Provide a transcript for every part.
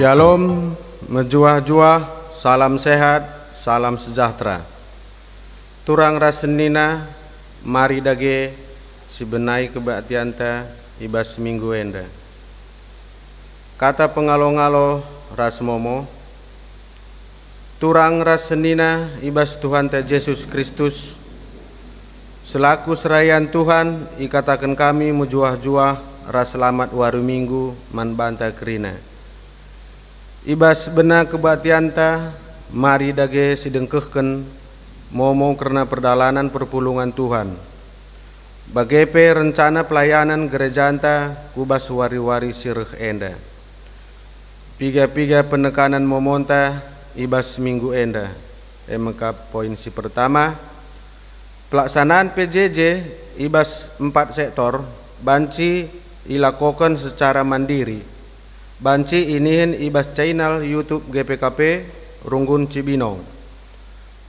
Shalom, mejuah-juah, salam sehat, salam sejahtera. Turang rasenina, mari dage, si benai kebaktianta, ibas minggu enda. Kata pengalo-ngalo rasmomo, turang rasenina, ibas Tuhan ta Yesus Kristus, selaku serayan Tuhan, ikatakan kami mejuah-juah, ras selamat waru minggu, man banta kerina. Ibas bena kebatianta, mari dage sidengkehken momo karena perdalanan perpulungan Tuhan. Bagepe rencana pelayanan gereja anta kubas wari-wari sirh enda. Piga-piga penekanan momonta ibas minggu enda. Emekap poin si pertama, pelaksanaan PJJ ibas 4 sektor banci ilakokan secara mandiri. Banci inihin ibas channel YouTube GPKP Runggun Cibinong.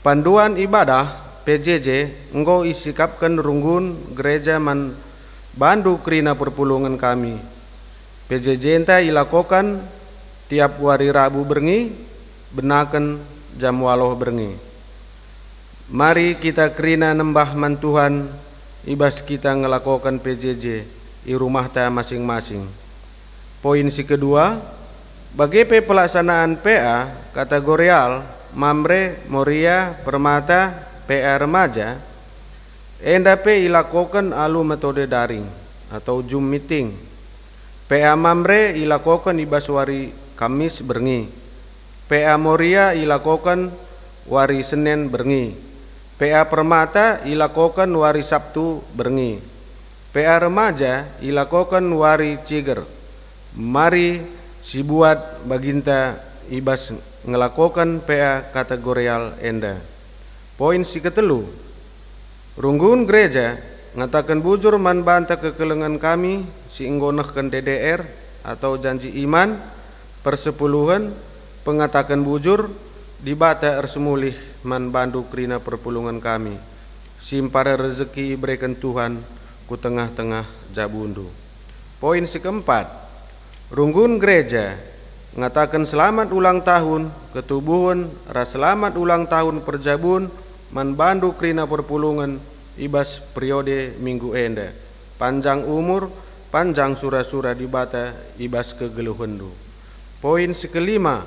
Panduan ibadah PJJ engkau isikapkan Runggun gereja man bandu krina perpulungan kami. PJJ enta ilakokan tiap wari Rabu berngi benakan jam waloh berngi. Mari kita krina nembah man Tuhan ibas kita ngelakokan PJJ di rumah ta masing-masing. Poin si kedua, bagi pelaksanaan PA kategorial Mamre, Moria, Permata, PA remaja, endape ilakokan alu metode daring atau Zoom meeting. PA Mamre ilakokan ibas wari Kamis berngi. PA Moria ilakokan wari Senin berngi. PA Permata ilakokan wari Sabtu berngi. PA remaja ilakokan wari Ciger. Mari si buat baginta ibas ngelakokan PA kategorial enda. Poin si ketelu, Runggun gereja ngatakan bujur man banta kekelengan kami si nggonehkan DDR atau janji iman persepuluhan pengatakan bujur di bata ersemulih man bandu krina perpulungan kami simpara rezeki berikan Tuhan ku tengah-tengah jabundu. Poin si keempat, Runggun gereja ngatakan selamat ulang tahun ketubuhan ras selamat ulang tahun perjabun man bandu krina perpulungan ibas periode minggu enda. Panjang umur, panjang sura-sura di bata ibas kegeluhendu. Poin si kelima,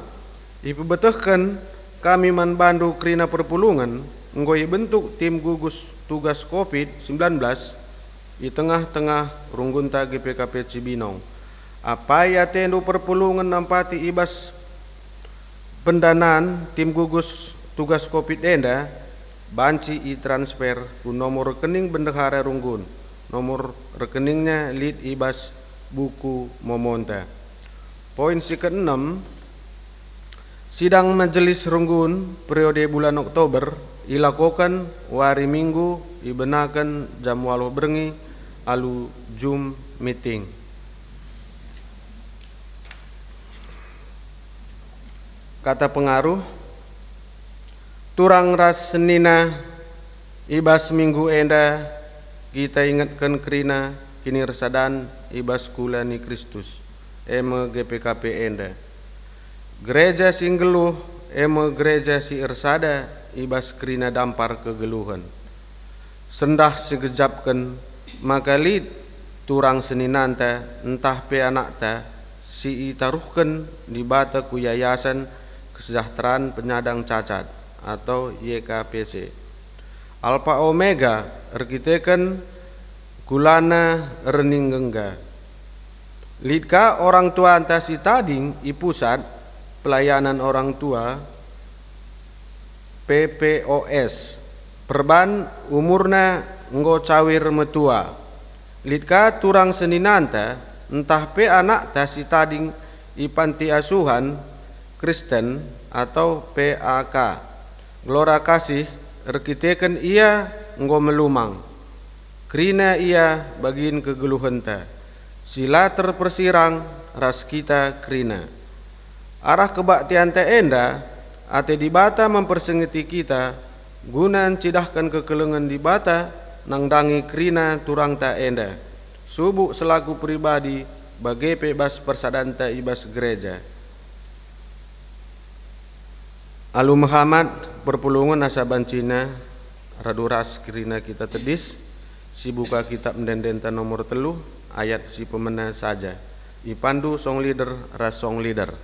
ipebetehkan kami man bandu krina perpulungan ngoi bentuk tim gugus tugas COVID-19 di tengah-tengah Runggunta GPKP Cibinong. Apa ya tendo perpulungan nampati ibas pendanaan tim gugus tugas COVID enda banci i-transfer ku nomor rekening bendahara Runggun. Nomor rekeningnya lead ibas buku momonta. Poin si keenam, sidang majelis Runggun periode bulan Oktober ilakokan wari minggu ibenakan jam waloh berngi alu Zoom meeting. Kata pengaruh, turang ras senina ibas minggu enda kita ingatkan kerina kini resadan ibas kulani Kristus eme GPKP enda. Gereja singgeluh eme gereja si ersada ibas kerina dampar kegeluhan. Sendah segejapkan maka lid turang seninanta entah pe anakta si itaruhkan di bata ku yayasan Kesejahteraan Penyandang Cacat atau YKPC. Alpha Omega erkiteken kulana rening gengga. Lidka orang tua antasi tading i pusat pelayanan orang tua PPOS perban umurna nggo cawir metua. Lidka turang seninanta entah pe anak tasi tading i panti asuhan Kristen atau PAK. Glora kasih erkiteken ia nggo melumang. Krina ia bagin kegeluhenta. Sila terpersirang ras kita krina. Arah kebaktian ta enda ate di bata mempersengiti kita gunan cidahkan kekelengan di bata nang dangi krina turang ta enda. Subuk selaku pribadi bagai bebas persadanta ibas gereja. Alu Muhammad perpulungan nasaban Cina raduras kirina kita tedis si buka kitab mendendenta nomor 3 ayat si pemena saja ipandu song leader ras song leader.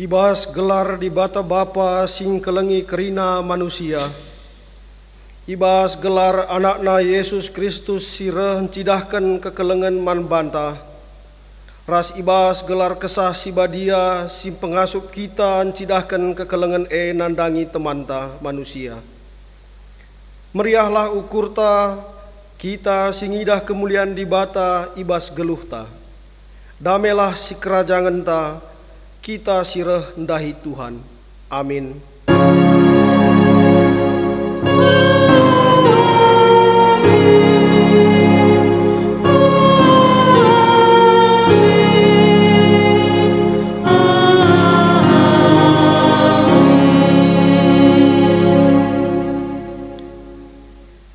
Ibas gelar di bata bapa sing kelengi kerina manusia. Ibas gelar anakna Yesus Kristus sireh cidahkan kekelengan man banta. Ras ibas gelar kesah si badia si pengasup kita cidahkan kekelengan nandangi temanta manusia. Meriahlah ukurta kita singidah kemuliaan di bata ibas geluhta. Damelah si kerajaan ta kita sireh ndahi Tuhan. Amin.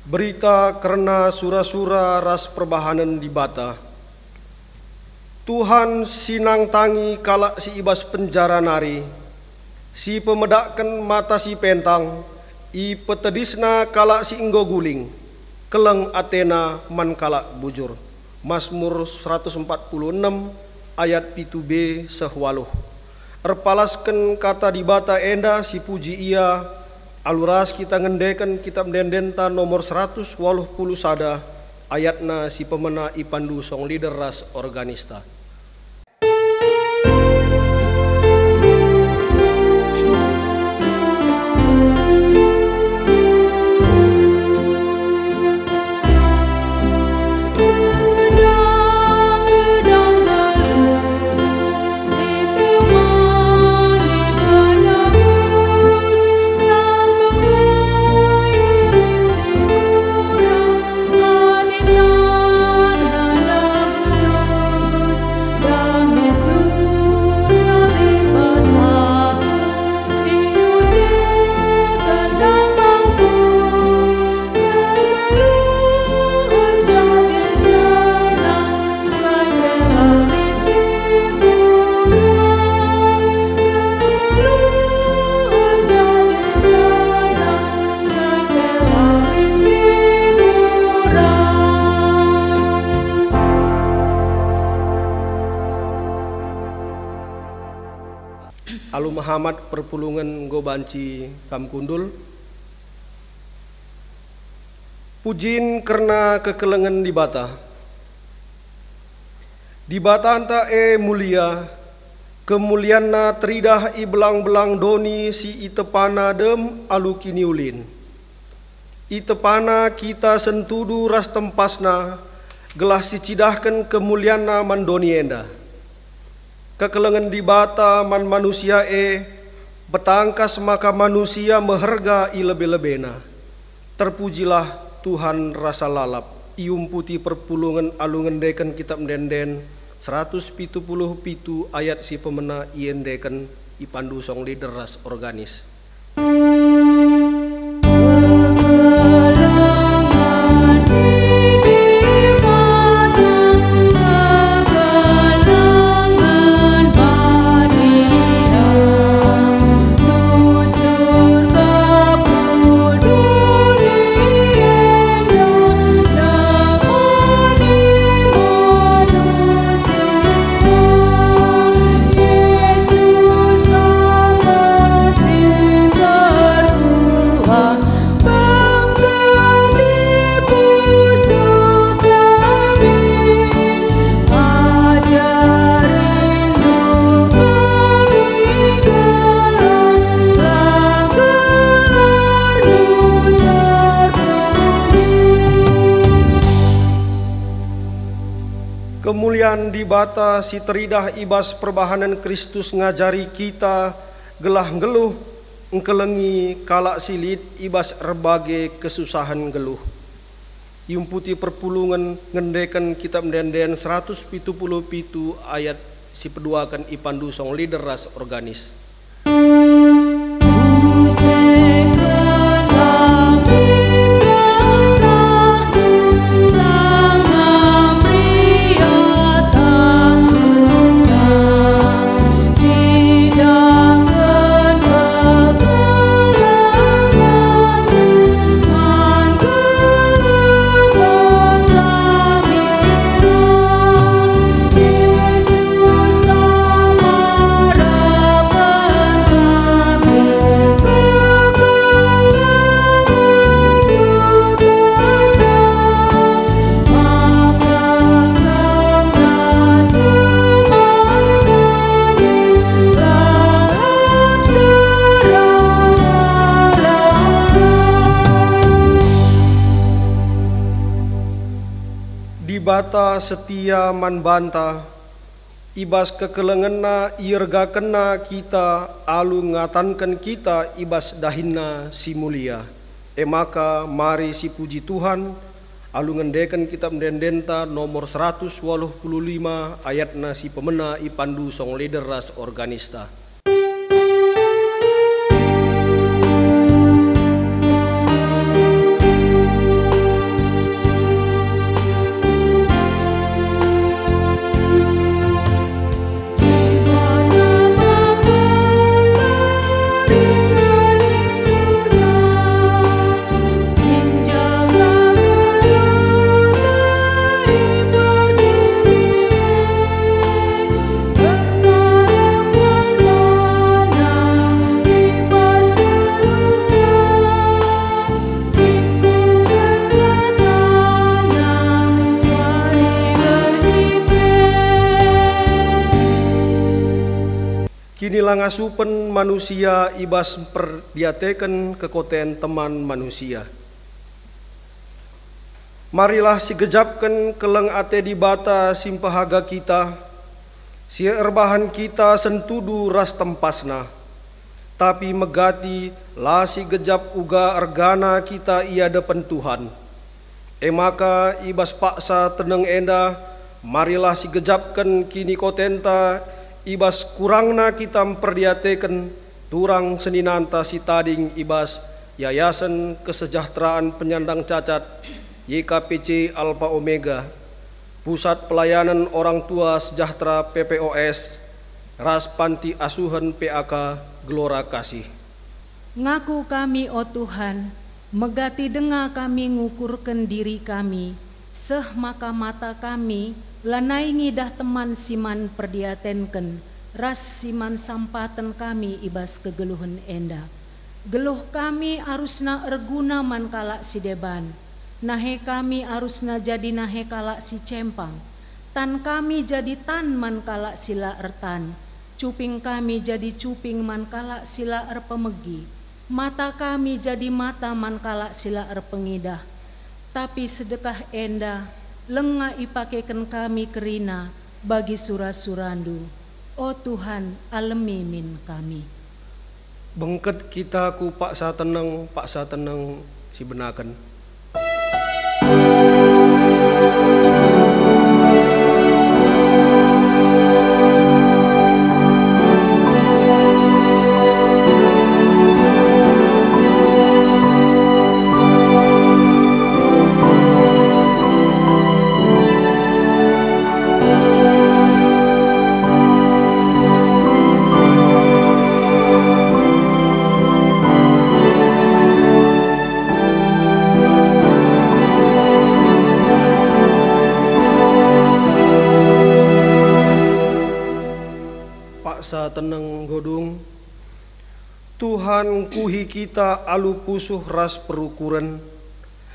Berita karena sura-sura ras perbahanan di bata. Tuhan sinang tangi kalak si ibas penjara nari, si pemedakkan mata si pentang, i petedisna kalak si inggo guling, keleng Athena man kalak bujur. Mazmur 146 ayat 7b sehwaluh. Erpalasken kata di bata enda si puji ia, aluras kita ngendekan kitab dendenta nomor 180 sada ayatna si pemena ipandu song leader ras organista. Alu Muhammad perpulungan gobanci kam kundul. Pujin karena kekelengan di bata. Di bata anta mulia, kemulianna teridah i belang-belang doni si itepana dem alu kiniulin. Itepana kita sentudu ras tempasna, gelah si cidahkan kemulianna mandoni enda. Kekelengan di bata man manusia betangkas maka manusia meherga i lebe-lebena. Terpujilah Tuhan rasa lalap ium putih perpulungan alungendeken kitab denden 177 ayat si pemena iendeken ipandu song leader ras organis. Yesus, Kemudian di bata si teridah ibas perbahanan Kristus ngajari kita gelah geluh engkelengi kalak silit ibas berbagai kesusahan geluh. Yumputi perpulungan ngendekan kitab denden 177 ayat si peduakan ipandu song leader ras organis. Bata setia manbanta ibas kekelengena irga kena kita alu ngatankan kita ibas dahinna si mulia. Maka mari si puji Tuhan alu ngendekan kitab dendenta nomor 185 ayatna si pemena ipandu song leader ras organista. Kinilah ngasupen manusia ibas perdiateken kekoten teman manusia. Marilah si gejapkan keleng ate di bata simpahaga kita, si erbahan kita sentudu ras tempasna, tapi megati lah si gejap uga ergana kita ia depan Tuhan. Maka ibas paksa teneng enda, marilah si gejapkan kini kotenta ibas kurangna kita memperdiateken turang seninanta si tading ibas Yayasan Kesejahteraan Penyandang Cacat YKPC Alpha Omega, Pusat Pelayanan Orang Tua Sejahtera PPOS, Ras Panti Asuhan PAK Gelora Kasih. Ngaku kami, oh Tuhan, megati denga kami ngukurkan diri kami, seh maka mata kami lanai ngidah teman siman perdiatenken, ras siman sampaten kami ibas kegeluhan enda. Geluh kami arusna erguna man kalak si deban, nahe kami arusna jadi nahe kalak si cempang, tan kami jadi tan man kalak sila ertan, cuping kami jadi cuping man kalak sila erpemegi, mata kami jadi mata man kalak sila erpengidah. Tapi sedekah enda lengah ipakekan kami kerina bagi surah-surandu. Oh Tuhan, alemi min kami. Bengket kita ku paksa tenang si benakan. Tenang godung Tuhan kuhi kita alu pusuh ras perukuran,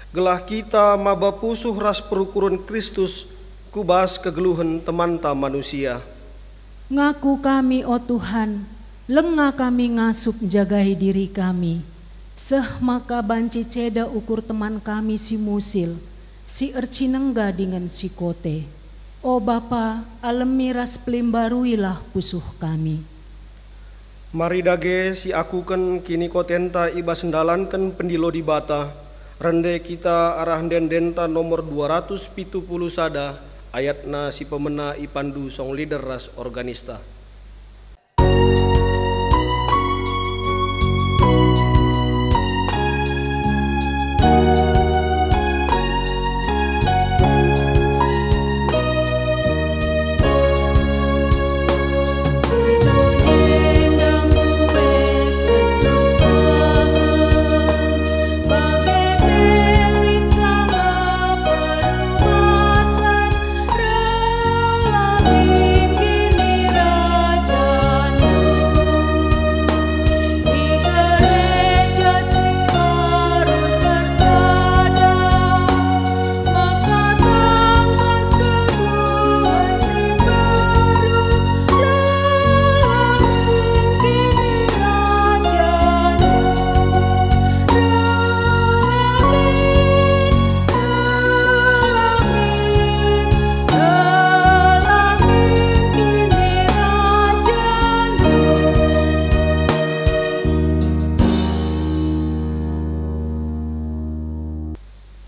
gelah kita maba pusuh ras perukuran Kristus kubas kegeluhan temanta manusia. Ngaku kami, oh Tuhan, lengah kami ngasup jagai diri kami, seh maka banci ceda ukur teman kami si musil, si ercinengga dengan si kote. O Bapa, alemiras pelimbaruilah pusuh kami. Mari dage si akuken kini kotenta iba sendalanken pendilo di bata. Rende kita arah dendenta nomor 270 sada ayatna si pemena ipandu song leader ras organista.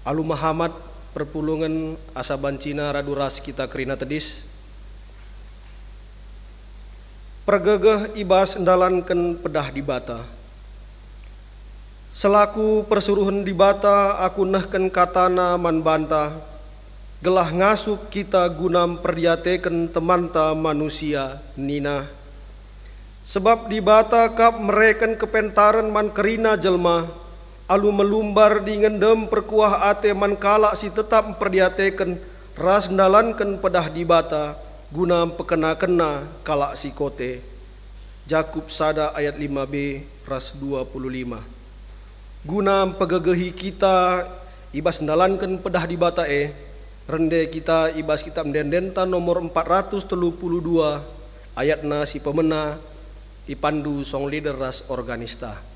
Alu Muhammad perpulungan asa bancina raduras kita kerina tedis. Pergegeh ibas endalanken pedah di bata. Selaku persuruhan di bata aku nehken katana man banta. Gelah ngasup kita gunam perdiateken temanta manusia nina. Sebab di bata kap mereken kepentaran man kerina jelma. Alu melumbar di ngendem perkuah ate man kalak si tetap memperdiateken ras ndalanken pedah di bata guna pekena-kena kalak si kote. Jakub sada ayat 5b ras 25. Guna pegegehi kita ibas ndalanken pedah di bata rende kita ibas kitab mendendenta nomor 432 ayatna si pemena ipandu song leader ras organista.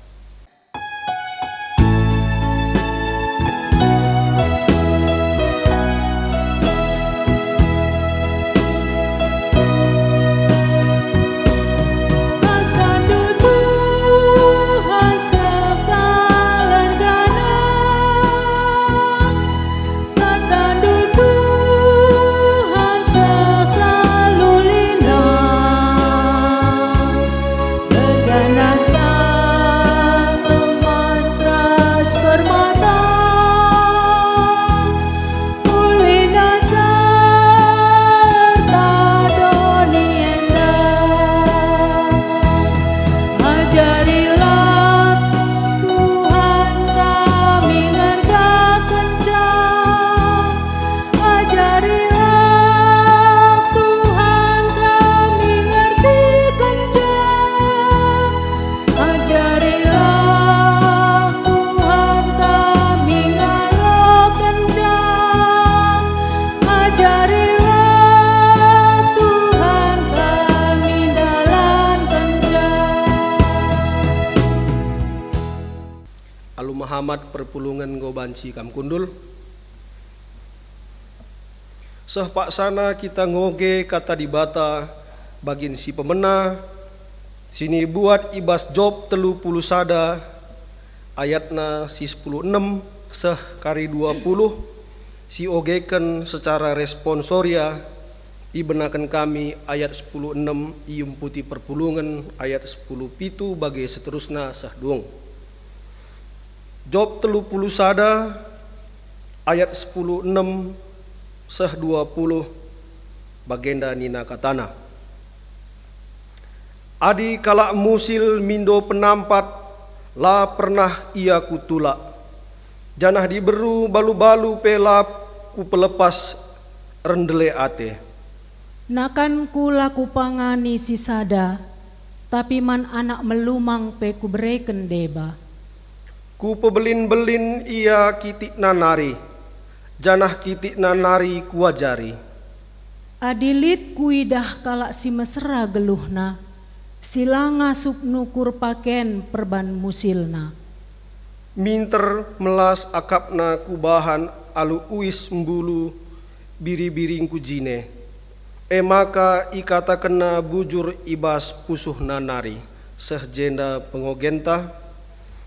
Muhammad perpulungan gobanci kam kundul. Seh paksana kita ngoge kata di bata bagin si pemena sini buat ibas Job 30 sada ayatna si 16 seh kari 20 si ogeken secara responsoria ibenakan kami ayat 10:6 ium putih perpulungan ayat 10:7 bagi seterusnya seh duung. Job 30 sada ayat 10:6 seh 20 bagenda nina katana. Adi kala musil mindo penampat la pernah ia kutulak. Janah diberu balu-balu pelap ku pelepas rendele ate. Nakan ku laku pangani si sada, tapi man anak melumang pe ku bereken deba. Ku pebelin-belin ia kitik nanari, janah kitik nanari kuajari. Adilit kuidah kalak si mesra geluhna, sila ngasup nukur paken perban musilna. Minter melas akapna kubahan alu uis mbulu biri-biring kujine. Maka ikatakenna bujur ibas pusuhna nari sehjenda pengogenta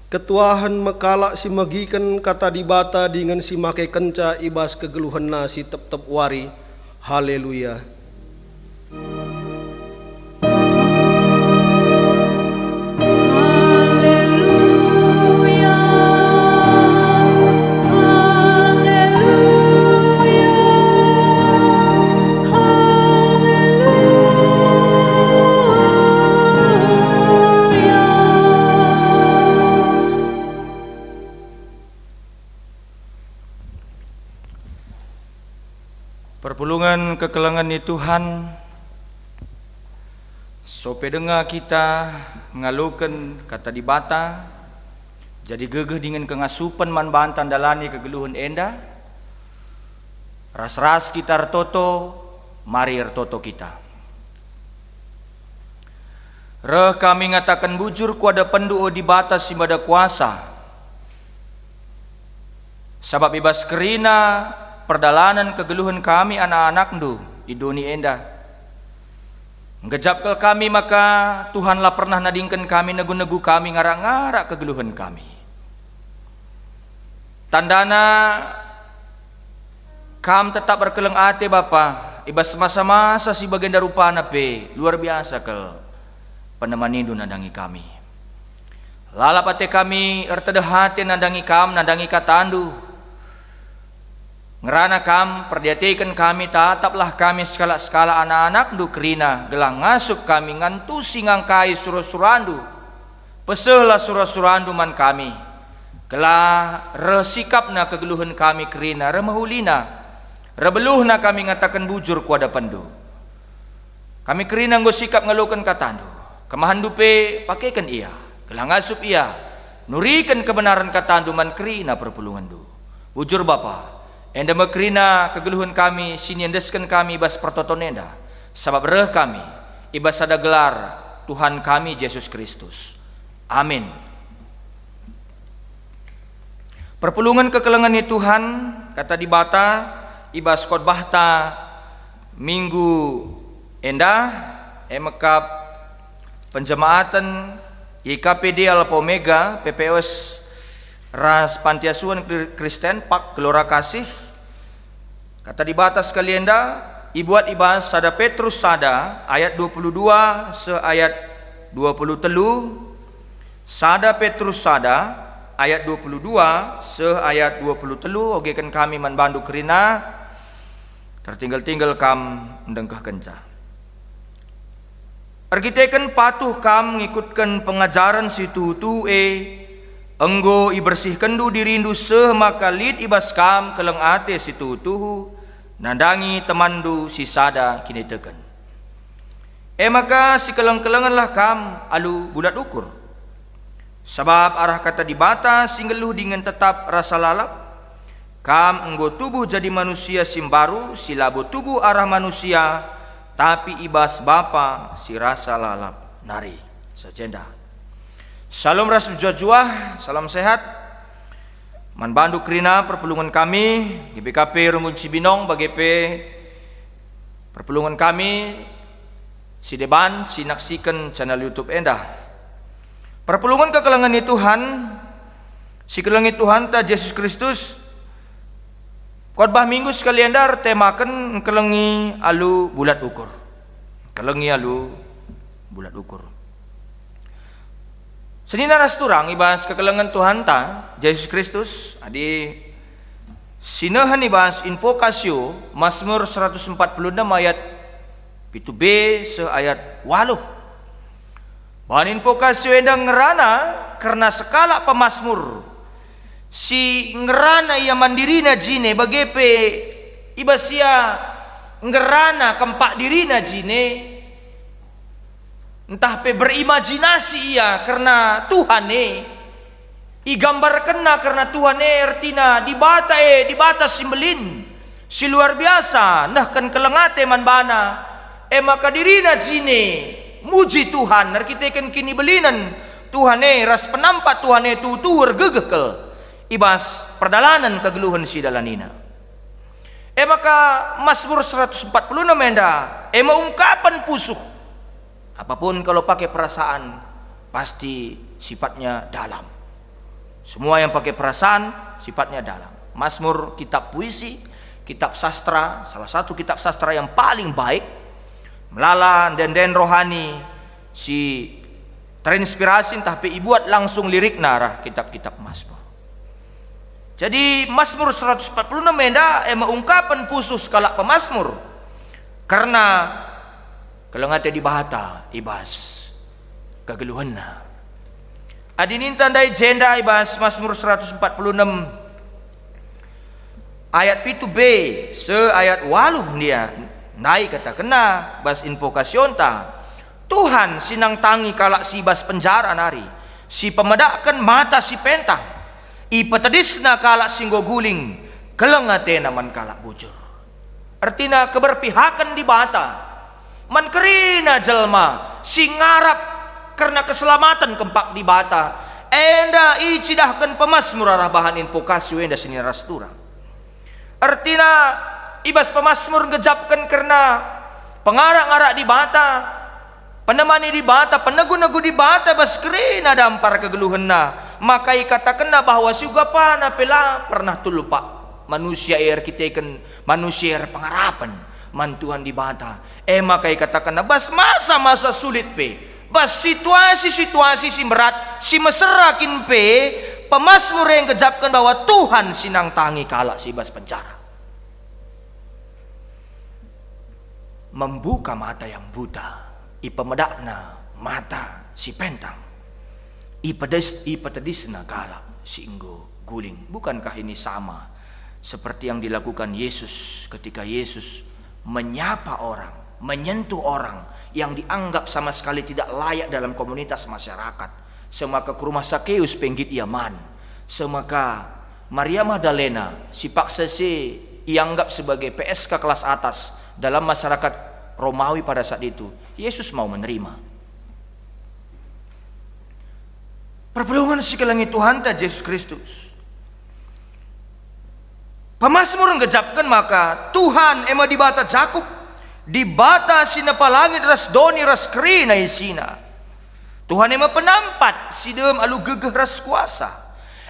ketuahan mekala si megiken kata dibata dengan si make kenca ibas kegeluhenna si tep-tep wari. Haleluya. Perpulungan kekelangan ni Tuhan, sope dengar kita ngalukan kata dibata, jadi gegeh dengan kengasupan man bantan dalani kegeluhan enda, ras-ras kita ertoto, mari ertoto kita. Reh kami ngatakan bujur kuada penduo di batas simbada kuasa, sabab ibas kerina perdalanan kegeluhan kami anak-anak ndu di dunia enda. Ngejapkel kami maka Tuhanlah pernah nadingkan kami negu-negu kami ngarak-ngarak kegeluhan kami. Tandana kam tetap berkeleng ate Bapa, ibas masa-masa si bagian darupana pe luar biasa kel penemanindun nadangi kami. Lalap ate kami ertedehate nadangi kam nadangi katandu. Ngerana kam perdiatikan kami tataplah kami skala-skala anak-anak du kerina gelang ngasuk kami ngantusi ngangkai surah-surandu pesehlah surah-surandu man kami gelah resikapna kegeluhan kami kerina remahulina rebeluhna kami ngatakan bujur kuada pendu kami kerina nggo sikap ngelukan katandu kemahan dupe pakaikan ia gelang ngasup ia nurikan kebenaran katandu man kerina perpulungan du bujur Bapa. Enda mekrina kegeluhan kami sini endeskan kami ibas pertoton enda sabab reh kami ibas ada gelar Tuhan kami Yesus Kristus. Amin. Perpulungan kekelangan ni Tuhan kata dibata ibas khotbah ta minggu enda emekap penjemaatan YKPD Alpha Omega PPOS Ras Pantiasuhan Kristen Pak Gelora Kasih kata di batas kalienda ibuat ibas sada Petrus sada ayat 22 se ayat 23 sada Petrus sada ayat 22 se ayat 23 ogekan kami manbandu kerina tertinggal-tinggal kam mendengkah kenca ergiteken patuh kam ngikutkan pengajaran situ enggo ibersihkan du dirindu seh maka lid ibas kam keleng ate situ tuhu nandangi temandu si sada kini teken. Maka si keleng-kelenganlah kam alu bulat ukur. Sebab arah kata dibata singgeluh dengan tetap rasa lalap. Kam enggo tubuh jadi manusia simbaru silabo tubuh arah manusia tapi ibas Bapa si rasa lalap nari sajenda. Salam ras juah, salam sehat. Man bandu kerina perpulungan kami di BKP Rumbun Cibinong bagi perpulungan kami si deban si naksikan channel YouTube endah. Perpulungan kekelangan ni Tuhan si kelangi Tuhan ta Yesus Kristus khotbah minggu sekali endar temakan kelengi alu bulat ukur. Kelengi alu bulat ukur. Senina rasturang ibas kekelengan Tuhan ta Yesus Kristus adi sinahan ibas invokasio Mazmur 146 ayat 7b se ayat 8. Bahan invokasio endang ngerana karena sekala pemazmur si ngerana ia mandirina jine bagepe ibas ia ngerana kempak dirina jine entah pe berimajinasi ia karena Tuhan igambar kena karena Tuhan ertina di bata simbelin si luar biasa nah kan kelengate man bana maka dirina jine muji Tuhan arkiteken kini belinan Tuhan ras penampat Tuhan tutur gegekel ibas perdalanan kegeluhan si dalanina Maka Mazmur 146 enda ungkapan pusuh. Apapun kalau pakai perasaan pasti sifatnya dalam. Semua yang pakai perasaan sifatnya dalam. Mazmur kitab puisi, kitab sastra, salah satu kitab sastra yang paling baik. Melala den rohani si terinspirasi tapi ibuat langsung lirik narah kitab-kitab Mazmur. Jadi Mazmur 146 enda ungkapan pusuh skala pemazmur. Karena kalau ngate di bahata ibas kegeluhanna. Adinin tandai jenda ibas Mazmur 146 ayat 7b se ayat 8 dia naik kata kena bas invokasyon ta. Tuhan sinang tangi kalak si bas penjara nari, si pemedakan mata si pentang. Ipetedisna kalak singgo guling, kelengate naman kalak bujur. Artinya keberpihakan di bata. Man kerina jelma si ngarap karena keselamatan kempak di bata. Enda icidahkan pemazmur arah bahan invokasi enda sini rastura. Artinya ibas pemazmur ngejapkan karena pengarak-ngarak di bata, penemani di bata, penegu-negu di bata bas kerina dampar kegeluhanna. Maka ikatakanna bahwa juga pana pela pernah tulupa manusia kita kan manusia pengarapan mantuhan di bata. Maka ikatakanna bas masa-masa sulit pe, bas situasi-situasi si berat si meserakin pe, pemazmur yang kejapkan bahwa Tuhan sinang tangi kalak si bas penjara, membuka mata yang buta, ipemedakna mata si pentang. Ipetedisna kalak singgo guling. Bukankah ini sama seperti yang dilakukan Yesus ketika Yesus menyapa orang, menyentuh orang yang dianggap sama sekali tidak layak dalam komunitas masyarakat. Semaka ke rumah Sakeus penggit iaman. Semaka Maria Magdalena si paksa si dianggap sebagai PSK kelas atas dalam masyarakat Romawi pada saat itu. Yesus mau menerima. Perpelungan si kelangi Tuhan ta Yesus Kristus. Pemazmur ngejapkan maka Tuhan ema dibata Jakub, dibata sinapa langit ras doni ras kerina isina. Tuhan ema penampat si dem alu gegeh ras kuasa.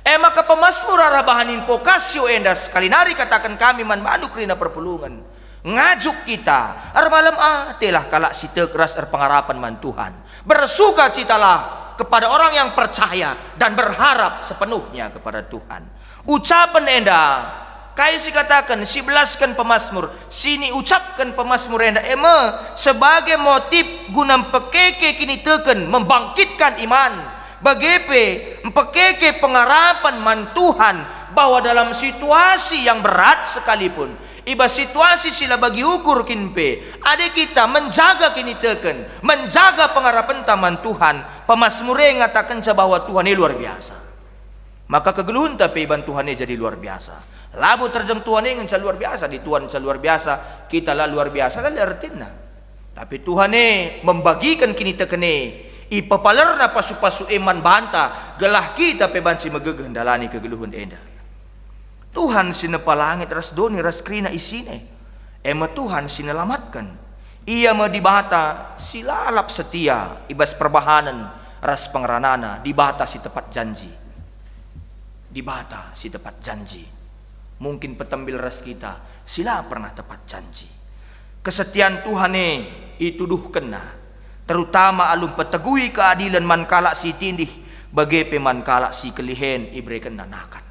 Maka pemazmur arah bahan invokasio endas sekali nari katakan kami man manuk rina perpelungan. Ngajuk kita ar malam telah kalak si tegras ar pengarapan man Tuhan. Bersuka citalah kepada orang yang percaya dan berharap sepenuhnya kepada Tuhan. Ucapan enda kai si katakan si belaskan pemazmur sini ucapkan pemazmur enda sebagai motif guna pekeke kini teken membangkitkan iman bagepe pekeke pengarapan man Tuhan bahwa dalam situasi yang berat sekalipun iba situasi sila bagi ukur kinpe ada kita menjaga kini teken menjaga pengharapan taman Tuhan. Pemazmure ngatakan bahwa Tuhan ini luar biasa. Maka kegeluhan tapi iban Tuhan ini jadi luar biasa. Labu terjeng Tuhan ini ngecah luar biasa di Tuhan luar biasa kita lah luar biasa lah artinya. Tapi Tuhan ini membagikan kini tekene ipapalerna pasu-pasu iman banta gelah kita pe banci megegeh dalani kegeluhan enda. Tuhan sinepa langit ras doni ras krina isine. Tuhan sinelamatkan. Ia mau dibata silalap setia ibas perbahanan ras pengranana dibata si tepat janji. Dibata si tepat janji. Mungkin petambil ras kita sila pernah tepat janji. Kesetiaan Tuhan itu duh kena. Terutama alum petegui keadilan man kalak si tindih bagepe man kalak si kelihen ibreken nanakan.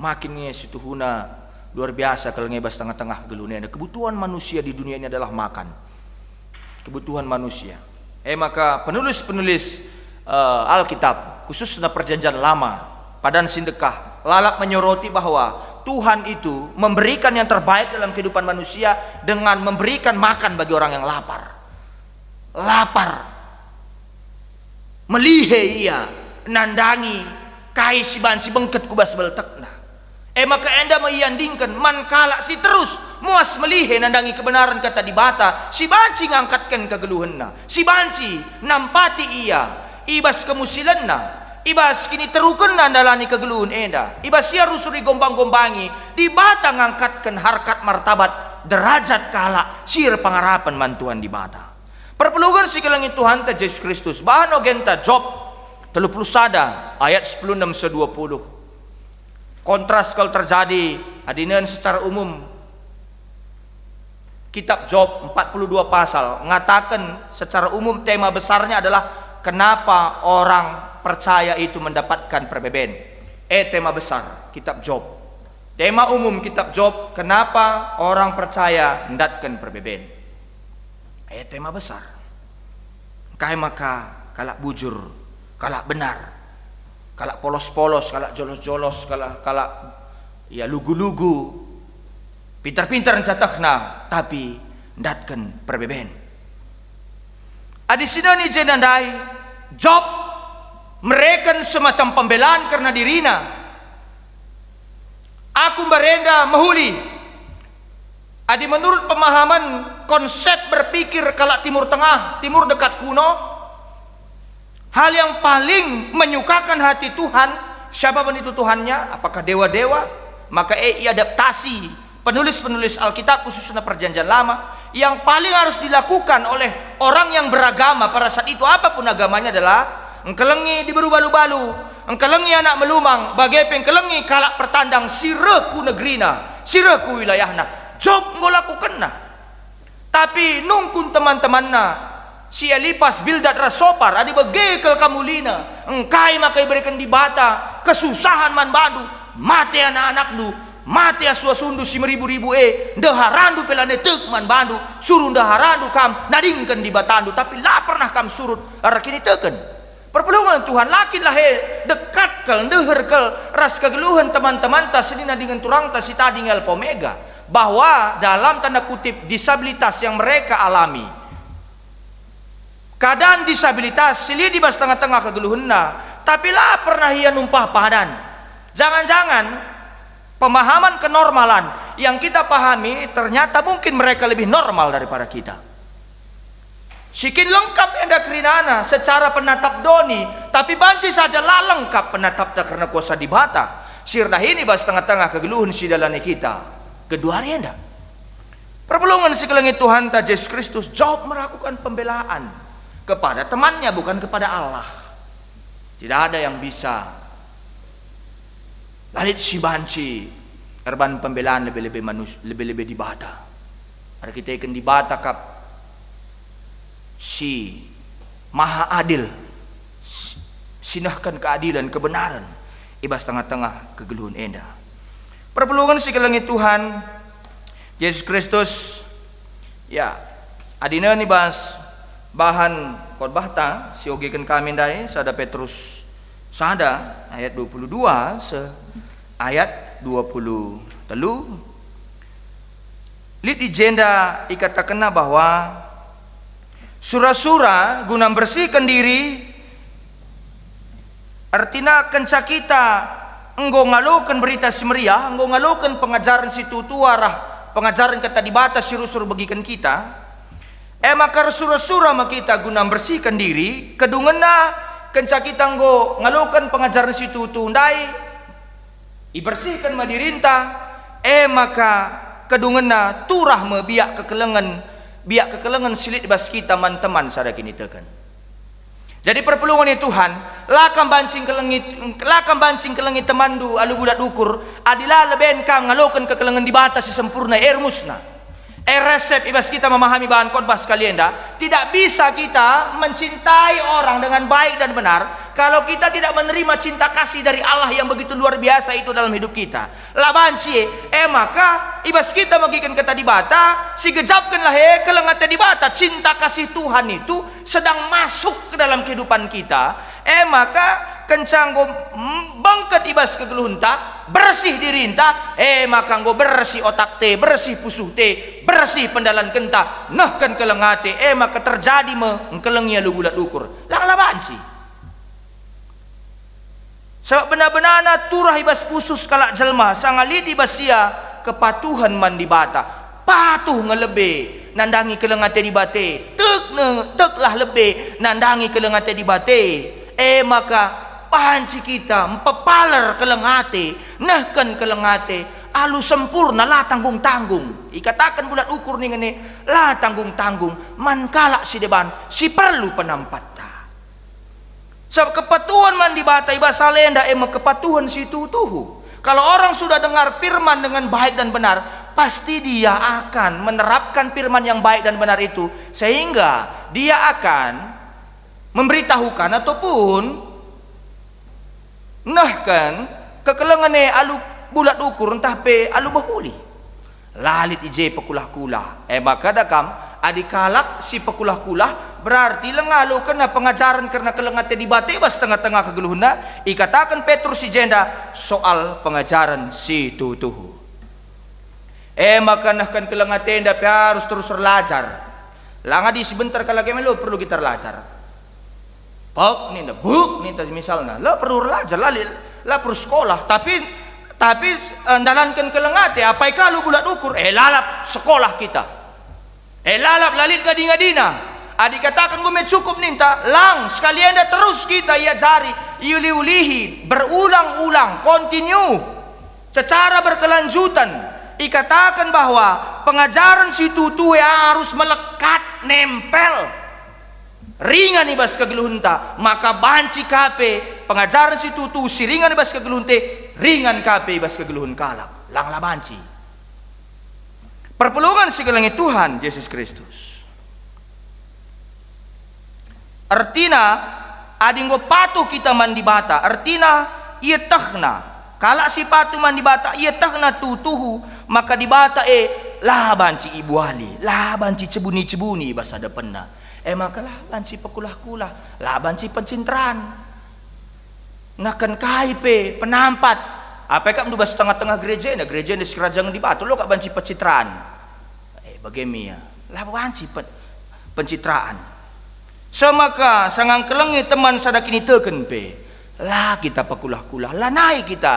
Makinnya situhuna luar biasa kalau ngebas tengah-tengah gelunya. Kebutuhan manusia di dunia ini adalah makan. Kebutuhan manusia. Maka penulis-penulis Alkitab khususnya perjanjian lama padan sindekah lalap menyoroti bahwa Tuhan itu memberikan yang terbaik dalam kehidupan manusia dengan memberikan makan bagi orang yang lapar. Lapar melihe ia nandangi kai si banci bengket kubas beltekna. Maka enda meyandingkan man kalak si terus muas melihe nandangi kebenaran kata dibata si banci ngangkatkan kegeluhanna si banci nampati ia ibas kemusilanna ibas kini teruken andalani kegeluhun enda, ibas sia rusuri gombang-gombangi di bata ngangkatkan harkat martabat derajat kala sir pangarapan mantuan di bata. Perpelugan si kelangit Tuhan ta Yesus Kristus bahan ogenta Job 31 ayat 10-20. Kontras kalau terjadi adinan secara umum kitab Job 42 pasal mengatakan secara umum tema besarnya adalah kenapa orang percaya itu mendapatkan perbeben. Tema besar kitab Job. Tema umum kitab Job, kenapa orang percaya mendapatkan perbeben. Tema besar. Kai maka kalak bujur, kalak benar, kalak polos-polos, kalak jolos-jolos, kalak ya lugu-lugu, pintar-pintar catakna, tapi ndatkan perbeben. Adi sinani jenandai Job mereka semacam pembelaan karena dirina. Aku berenda mahuli. Adi menurut pemahaman konsep berpikir kalak Timur Tengah, Timur dekat kuno, hal yang paling menyukakan hati Tuhan, siapapun itu Tuhannya, apakah dewa-dewa, maka adaptasi penulis-penulis Alkitab khususnya Perjanjian Lama, yang paling harus dilakukan oleh orang yang beragama pada saat itu apapun agamanya adalah engkelengi diberi balu-balu, engkelengi anak melumang, bagai pengkelengi kalak pertandang sireku negerina, sireku wilayahna. Job ngolakukan nah. Tapi nungkun teman-temanna si Elipas Bildad Rasopar adi begekel kamulina engkai makai berikan di bata kesusahan man bandu mate anak-anak du mate asua sundu si meribu-ribu deharandu pelane tek man bandu suruh deharandu kam nadingkan di batandu tapi lah pernah kam surut arah kini teken perpelungan Tuhan lakin lah dekatkel deherkel ras kegeluhan teman-teman tas ini nadingan turang tas si tadingel pomega bahwa dalam tanda kutip disabilitas yang mereka alami, keadaan disabilitas sili di bas tengah-tengah kegeluhunna, tapi lah pernah ia numpah padan. Jangan-jangan pemahaman kenormalan yang kita pahami ternyata mungkin mereka lebih normal daripada kita. Sikin lengkap enda kerinana secara penatap doni, tapi banci saja lah lengkap penatap tak karena kuasa di bata. Sirdah ini bas tengah-tengah kegeluhun si dalane kita. Kedua hari anda perpelungan sekelangit Tuhan ta Yesus Kristus Job melakukan pembelaan kepada temannya bukan kepada Allah. Tidak ada yang bisa lalit si banci erban pembelaan lebih-lebih manusia lebih-lebih di bata. Ada kita ikan di bata kap si maha adil sinahkan keadilan kebenaran ibas tengah-tengah kegeluhan enda. Perpelungan si kelangit Tuhan Yesus Kristus ya adina ni bas bahan khotbah ta si ogekan kami dai sada Petrus sada ayat 22 se ayat 20 telu lid ijenda ikatakenna bahwa sura-sura guna bersihkan diri artina kenca kita enggo ngalukan berita si meriah, enggo ngalukan pengajaran si tutuarah, pengajaran kata di batas si rusur bagikan kita. Maka surah-surah makita guna bersihkan diri, kedungena kenca kita enggo ngalukan pengajaran si tutu ndai, ibersihkan madirinta, maka kedungena turah me biak kekelengan silit bas kita man-teman sada kini tekan. Jadi perpelungan Tuhan lakam bancing ke langit temandu alu budak ukur adilah leben kam ngalokan kekelengan di batas si sempurna musna resep ibas kita memahami bahan khotbah sekalian dah tidak bisa kita mencintai orang dengan baik dan benar kalau kita tidak menerima cinta kasih dari Allah yang begitu luar biasa itu dalam hidup kita. Lah banci maka ibas kita bagikan kata di bata si gejapkanlah kelengate di bata cinta kasih Tuhan itu sedang masuk ke dalam kehidupan kita. Maka kencang go bangket ibas kegeluhunta bersih dirinta maka go bersih otak te bersih pusuh te bersih pendalan kenta nah kan kelengate maka terjadi kelengnya lugulat ukur lah banci sebab benar-benar turah ibas pusus kalak jelma sangalidi basia kepatuhan man di bata patuh ngelebe nandangi kelengate di bate tek lah lebe nandangi kelengate di bate maka banci kita mempapaler kelengate, nahkan kelengate alu sempurna lah tanggung-tanggung. Ikatakan bulat ukur nih ngene lah tanggung-tanggung man kalak si deban si perlu penampat ta. Sebab kepatuhan man dibata iba salenda emang kepatuhan si tutuhu. Kalau orang sudah dengar firman dengan baik dan benar, pasti dia akan menerapkan firman yang baik dan benar itu, sehingga dia akan memberitahukan ataupun nahkan kekelengane alu bulat ukur entah pe alu bahuli lalit ije pekulah-kulah maka dakam adikalak si pekulah-kulah berarti lengalu kena pengajaran karena kelengate dibate bas tengah-tengah kegeluhuna. Ikatakan Petrus si jenda soal pengajaran si tutuhu maka nahkan kelengate nda harus terus belajar langa di sebentar kalage melo perlu kita belajar pok nih buk nih misalnya lo perlu belajar lah perlu sekolah tapi dalankan kelengate apa kalau bulat ukur lalap sekolah kita lalap lalit gading-gadina dikatakan gue cukup ninta lang sekalian dah terus kita ia jari iuli-ulihi berulang-ulang continue secara berkelanjutan. Ikatakan bahwa pengajaran si tutu harus melekat nempel ringan ibas kegeluhunta maka banci kape pengajaran si tutu si ringan ibas kegeluhunte ringan kape ibas kegeluhun kalak langlah banci perpulungan si kelangi Tuhan Yesus Kristus. Artina adinggo patuh kita mandi bata artina ia tahna kalak si patuh mandi bata ia tahna tutuhu maka dibata lah banci ibu ali lah banci cebuni-cebuni bahasa depanna maka lah banci pekulah-kulah lah banci pencintraan nakan kaipe penampat apa kam dubas tengah-tengah gereja di kerajaan di batu lo kak banci pencitraan bagaimana lah banci pencitraan. Semaka sangang kelengi teman sadakini teken pe lah kita pekulah-kulah lah naik kita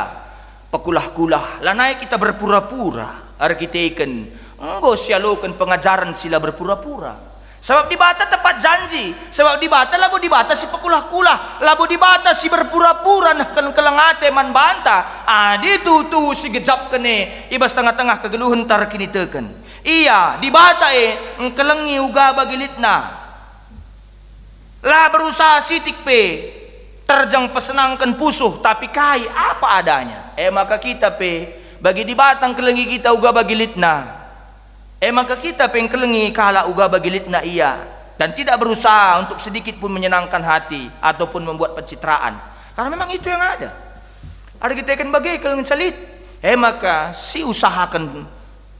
pekulah-kulah lah naik kita berpura-pura arkiteken enggo sialukan pengajaran sila berpura-pura sebab dibata tepat janji sebab dibata labu dibata si pekulah-kulah labu dibata si berpura-pura nah kelengate man banta ditutu si gejap kene ibas tengah-tengah kegeluhan tar kini teken iya dibata kelengi uga bagilitna lah berusaha sitik pe terjang pesenangkan pusuh tapi kai apa adanya maka kita pe bagi di batang kelengi kita uga bagi litna maka kita pe kelengi kala uga bagi litna iya dan tidak berusaha untuk sedikit pun menyenangkan hati ataupun membuat pencitraan karena memang itu yang ada kita akan bagi kelengi salit maka si usahakan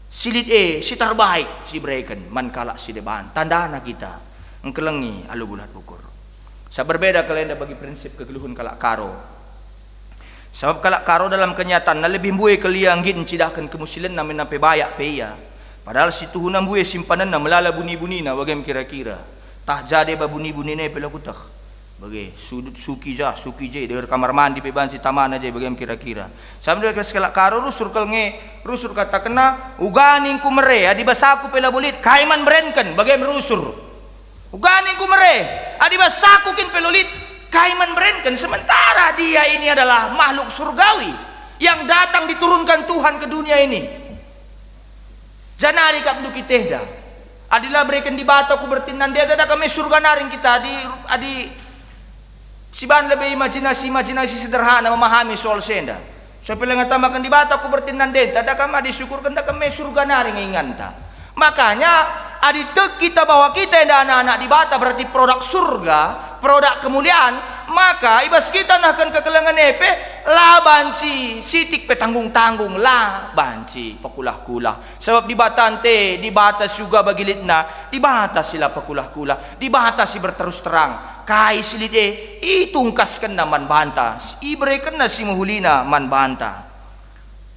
silit si terbaik si berikan man kala si deban tandana kita engkelengi alu bulat ukur. Saya berbeda kalian bagi prinsip kegeluhun kalak karo. Sebab kalak karo dalam kenyataan na lebih buai kalian gin cidahkan kemusilan na menape bayak pe iya. Padahal si tuhunam buai simpanan na melala buni-buni na bagam kira-kira. Tah jade ba buni-buni ne pela kutak. Bagi sudut suki je dari kamar mandi pe banci taman aja bagam kira-kira. Sambil kalak karo rusur kelnge rusur kata kena uganing kumere adi basaku pela bulit kaiman berenken bagam rusur. Uganing kumere adiba sakukin pelulit kaiman berenken sementara dia ini adalah makhluk surgawi yang datang diturunkan Tuhan ke dunia ini janari kap duki tehda adila berikan di bata ku bertinan dia ada kami surga naring kita adi siban lebih imajinasi sederhana memahami soal senda so pelengan tambahkan di bata ku bertinan dia ada kami disyukurkan ada kami surga naring inganta makanya aditek kita bahwa kita yang anak-anak di bata berarti produk surga, produk kemuliaan, maka ibas kita nahkan kekelengan epe lah banci sitik pe tanggung-tanggung lah banci pekulah-kulah sebab di batante di batas juga bagi litna di batas sila pekulah-kulah di batas si berterus terang kai silit itungkaskan na man banta ibrekan na si muhulina man banta.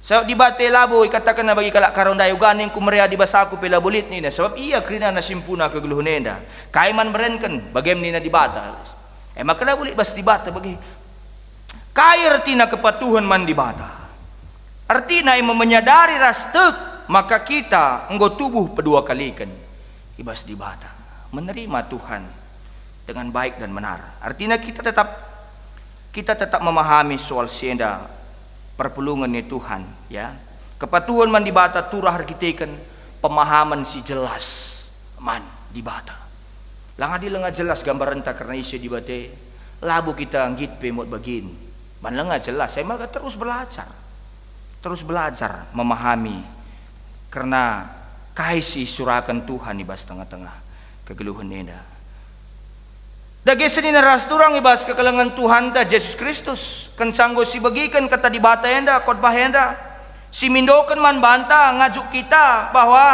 Sebab di bate labo ikatakan na bagi kalak karon dayo ganing kumrea di basaku pela bulit ni na sebab iya krina na simpuna kegeluhunenda kaiman berenken bagem ni na di bata maka bulit bas di bata bagi kai artina kepatuhan man di bata artina menyadari rastek maka kita enggo tubuh pedua kalikan ibas di bata menerima Tuhan dengan baik dan benar artina kita tetap kita tetap memahami soal sienda perpulungan ni Tuhan, ya. Kepatuhan man dibata turah kita kan pemahaman si jelas man dibata. Langadi lenga jelas gambaran tak karena isi dibate. Labu kita anggit pemot bagin. Man lenga jelas, saya maka terus belajar memahami karena kaisi surakan Tuhan ibas tengah-tengah kegeluhan neda. Dagi seni naras turang ibas kekelengan Tuhan ta Yesus Kristus kan sanggo si bagikan kata di bata enda khotbah enda si mindokan man banta ngajuk kita bahwa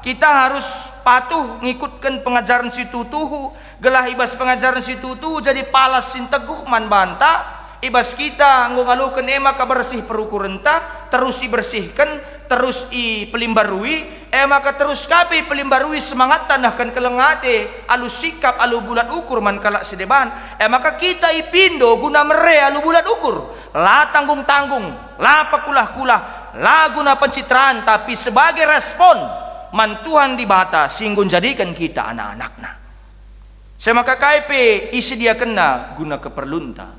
kita harus patuh ngikutkan pengajaran si tutuhu gelah ibas pengajaran si tutuhu jadi palas sin teguh man banta ibas kita ngalukan ema kabersih perukuran ta terus dibersihkan terus i pelimbarui maka terus kapi pelimbarui semangat tanahkan kelengate alu sikap alu bulat ukur man kalak sedeban maka kita ipindo guna mere alu bulat ukur la tanggung-tanggung la pakulah-kulah la guna pencitraan tapi sebagai respon man Tuhan dibata singgun jadikan kita anak-anakna semaka kaipe isi dia kena guna keperlunta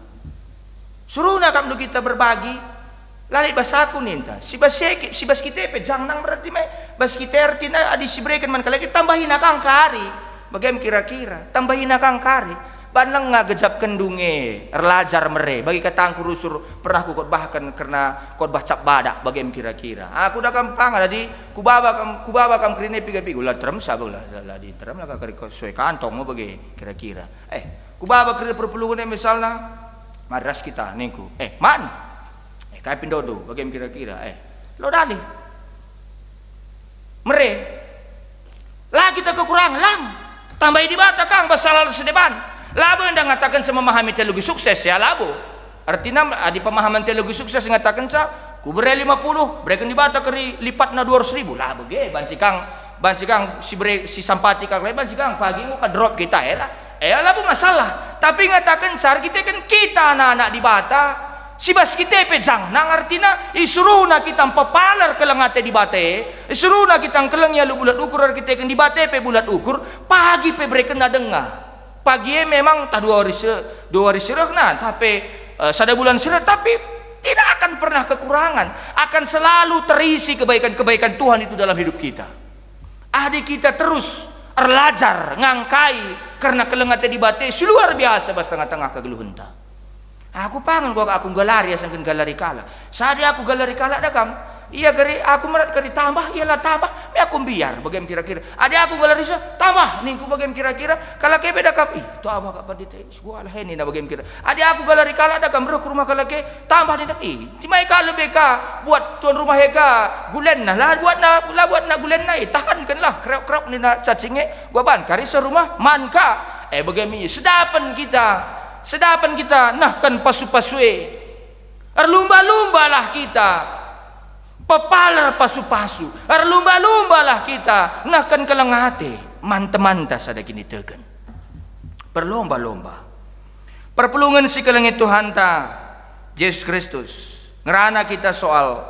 suruh nak kamdu kita berbagi lali basaku ninta si bas kita pe jangnang berarti me bas kita artina adi si breakan man kalagi tambahin akang kari bagaimana kira-kira tambahin akang kari banang ngagejap kendunge erlajar mere bagi katang kurusur pernah ku khotbahkan karena khotbah cap badak bagaimana kira-kira aku dah gampang jadi kubaba kam krine piga-piga ulah terem sabula lah di terem lah kari sesuai kantong mau bagi kira-kira kubaba krine perpulungan misalnya maras kita niku man kayak pindodo bagaimana kira-kira lo dali mere lah kita kekurangan lang tambahi di bata kang basalal sedepan labo yang ngatakan sama memahami teologi sukses ya labo artinya di pemahaman teologi sukses ngatakan sa kubere 50 breakan di bata keri lipat na 200.000 labo ge banci kang si sampati kang leban si kang pagi mu ka drop kita lah labo masalah tapi ngatakan car kita kan kita anak-anak di bata si bas kita pejang nang artina isuruna kita pepalar kelengate di bate isuruna kita kelengnya lu bulat ukur kita kan di bate pe bulat ukur pagi pe breken na denga pagi memang tak dua hari sirah nah tapi sada bulan sirah tapi tidak akan pernah kekurangan akan selalu terisi kebaikan-kebaikan Tuhan itu dalam hidup kita adik kita terus erlajar ngangkai karena kelengate di bate luar biasa bas tengah-tengah kegeluhunta aku pangan gua aku galari asangkeun galari kala sadi aku galari kala dagam iya gari aku merat kari tambah ialah tambah me aku biar bagaimana kira-kira ada aku galari tambah ningku bagaimana kira-kira kala ke beda kap itu apa kap dite gua lah ini na bagaimana kira ada aku galari kala dagam bro ke rumah kala ke tambah di timai kala beka buat tuan rumah heka gulen nah lah buat na gulen na tahankan lah krok-krok ni na cacinge gua ban kari serumah manka bagaimana sedapan kita nah kan pasu-pasue erlumba-lumba lah kita pepalar pasu-pasu erlumba-lumba lah kita nah kan kelengate manta-manta sada gini tegen berlomba-lomba perpulungan si kelengit Tuhan ta Yesus Kristus ngerana kita soal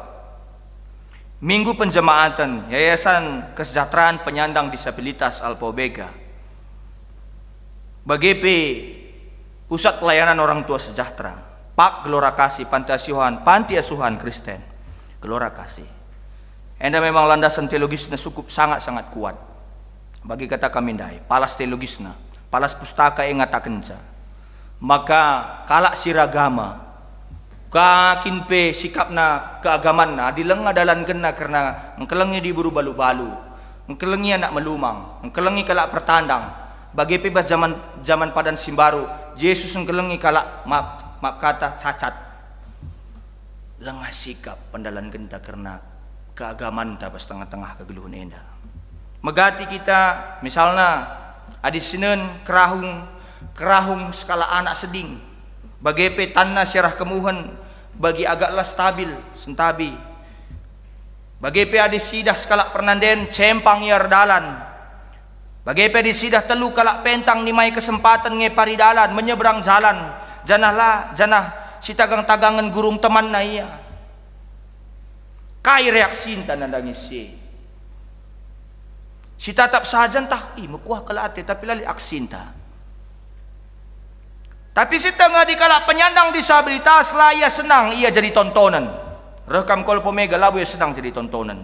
minggu penjemaatan Yayasan Kesejahteraan Penyandang Disabilitas Alpobega bagepe Pusat Pelayanan Orang Tua Sejahtera, Pak Gelora Kasih, Panti Asuhan Kristen, Gelora Kasih. Enda memang landasan teologisnya cukup sangat-sangat kuat. Bagi kata kami dai, palas teologisnya, palas pustaka yang ngatakenca. Maka kalak siragama, kakin pe sikapna keagaman dileng adalan kena karena engkelengi diburu balu-balu, engkelengi anak melumang, engkelengi kalak pertandang. Bagi pe zaman padan simbaru Yesus engkelengi kalak maaf kata cacat lengah sikap pendalan genta karena keagaman ta pas tengah-tengah kegeluhun enda megati kita misalnya adi sinen kerahung skala anak seding bagi pe tanna syarah kemuhan bagi agaklah stabil sentabi bagi pe adi sidah skala pernanden cempang yar dalan bagi pe disidah telu kalak pentang nimai kesempatan nge paridalan menyeberang jalan janah si tagang-tagangan gurung teman na iya kai reaksi ta nandangis si tatap sajan tah mekuah kalate tapi lali aksinta Tapi setengah dikala penyandang disabilitas lah ia senang, ia jadi tontonan. Rekam kol pomega labu ia senang jadi tontonan.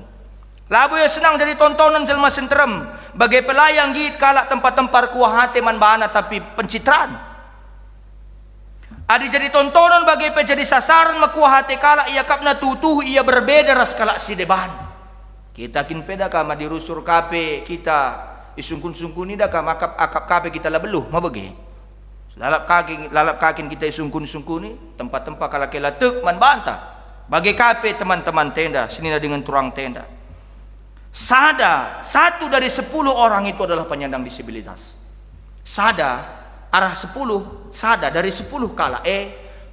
Labu ia senang jadi tontonan jelma senterem. Bagai pelayang git kala tempat-tempat kuah hati man bana tapi pencitraan. Adi jadi tontonan bagai pe jadi sasaran makuah hati kala ia kapna tutuh ia berbeda ras kala si deban. Kita kin peda kama dirusur kape kita isungkun-sungkun ida kama akap kape kita lah beluh mabage. Lalap kakin kita sungkun-sungkuni tempat-tempat kalau kela tek man bantah bagi kape teman-teman tenda sini dengan turang tenda. Sada 1 dari 10 orang itu adalah penyandang disabilitas. Sada arah 10 sada dari 10 kala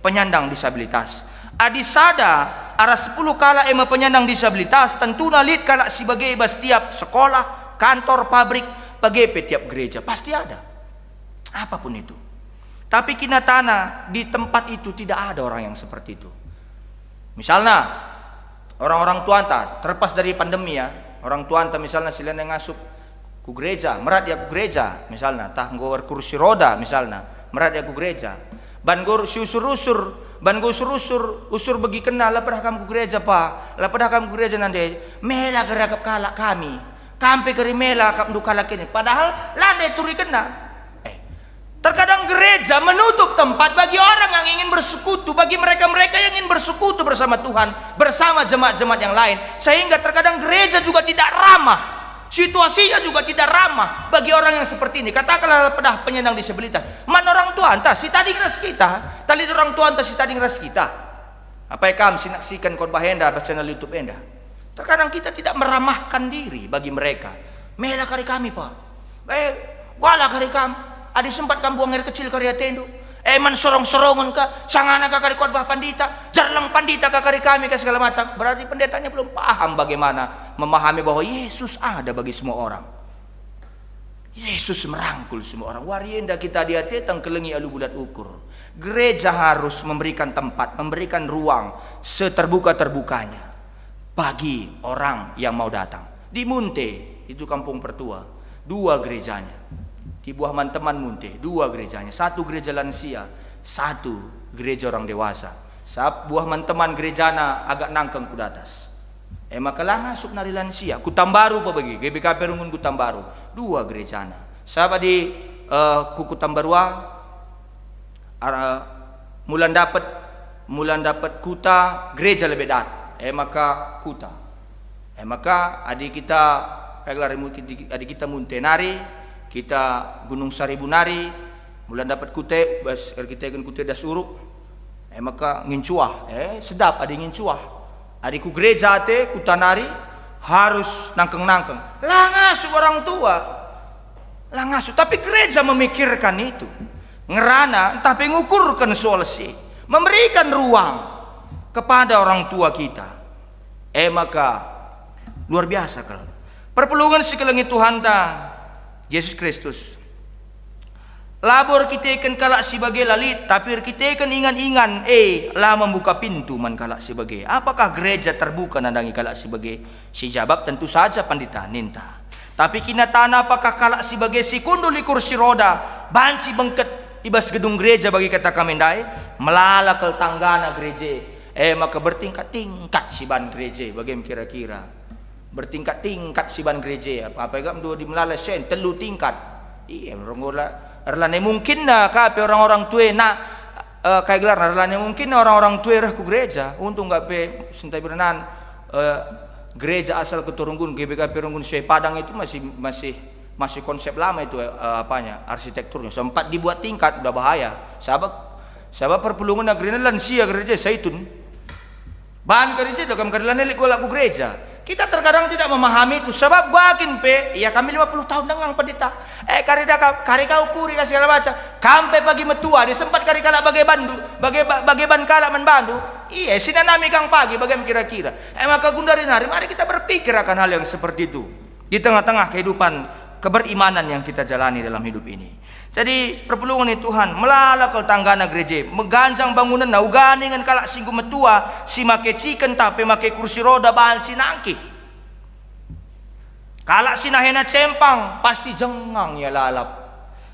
penyandang disabilitas. Adi sada arah 10 kala penyandang disabilitas tentu nalit kala sebagai setiap sekolah, kantor, pabrik, bagai tiap gereja pasti ada. Apapun itu. Tapi kinatana di tempat itu tidak ada orang yang seperti itu. Misalnya orang-orang tua terlepas dari pandemi ya, orang tua misalnya sila yang ngasup ku gereja, merat ya ku gereja, misalnya tah ngor kursi roda misalnya, merat ya ku gereja. Ban gor usur bagi kenal lah pada kamu ku gereja pak, lah pada kamu ku gereja nanti mela gerakap kalak kami, kampe keri mela kap du kalak ini, padahal lade turi kena. Terkadang gereja menutup tempat bagi orang yang ingin bersekutu, bagi mereka-mereka yang ingin bersekutu bersama Tuhan, bersama jemaat-jemaat yang lain. Sehingga terkadang gereja juga tidak ramah, situasinya juga tidak ramah bagi orang yang seperti ini. Katakanlah pada penyandang disabilitas, man orang tua entah si tadi ngeras kita, tali orang tua entah si tadi ngeras kita. Apa yang kamu sinaksikan khotbah enda baca channel YouTube enda? Terkadang kita tidak meramahkan diri bagi mereka. Mela kari kami pak, wala kari kamu. Adi sempat kamu buang air kecil karya tendu. Man sorong-sorongan ka, sangana ka kari khotbah pandita, jarlang pandita ka kari kami ka segala macam. Berarti pendetanya belum paham bagaimana memahami bahwa Yesus ada bagi semua orang. Yesus merangkul semua orang. Warienda kita diatetang kelengi alu bulat ukur. Gereja harus memberikan tempat, memberikan ruang seterbuka-terbukanya bagi orang yang mau datang. Di Munte, itu kampung Pertua, 2 gerejanya. Di Buah Manteman Munte 2 gerejanya, 1 gereja lansia, 1 gereja orang dewasa. Buah Manteman gerejana agak nangkeng ku atas. Maka lah masuk nari lansia, Kutambaru pa bagi GBK Perungun Kutambaru 2 gerejana. Sahabat di Kutambarua mulan dapat kuta gereja lebih dat. Maka kuta. Maka adik kita adik kita Munte nari, kita Gunung Saribu nari, mulan dapat kute, bas kita kan kute das uruk, maka ngincuah, sedap ada ngincuah, adiku gereja te kutanari harus nangkeng-nangkeng, langasuk orang tua, langasuk, tapi gereja memikirkan itu, ngerana, tapi ngukurkan solusi, memberikan ruang kepada orang tua kita, maka luar biasa kalau perpelungan sekelengi Tuhan ta. Yesus Kristus labor kita ikan kalak sebagai lalit, tapi kita ikan ingan-ingan lah membuka pintu man kalak sebagai. Apakah gereja terbuka nandangi kalak sebagai? Si jawab tentu saja pandita ninta. Tapi kinatana apakah kalak sebagai si kundul di kursi roda banci bengket ibas gedung gereja bagi kata kamendai melalakal tanggana gereja. Maka bertingkat-tingkat si ban gereja bagaimana kira-kira? Bertingkat-tingkat si ban gereja apa gam dua di melalai sen telu tingkat rongola erlane mungkin na kape orang-orang tua na kayak gelar erlane mungkin orang-orang tua rah ku gereja untung nggak pe sentai berenan gereja asal keturungun GBK Perunggun Syekh Padang itu masih konsep lama itu apanya arsitekturnya sempat dibuat tingkat udah bahaya sahabat perpulungan negeri lansia gereja Zaitun bahan gereja dalam kerjaan ini laku gereja. Kita terkadang tidak memahami itu. Sebab gua yakin ya kami 50 tahun dengan pendeta. Kari kau kuri segala macam. Kampe pagi metua disempat kari kala bagai bandu, bagai ban kala menbandu. Iya, sinanami kang pagi bagaimana kira-kira. Maka gundarin hari mari kita berpikir akan hal yang seperti itu di tengah-tengah kehidupan keberimanan yang kita jalani dalam hidup ini. Jadi perpulungan Tuhan melalakal tanggana gereja meganjang bangunan na uganingan kalak singgu metua si make ciken tapi make kursi roda bahan sinangki kalak sinahena cempang pasti jengang ya lalap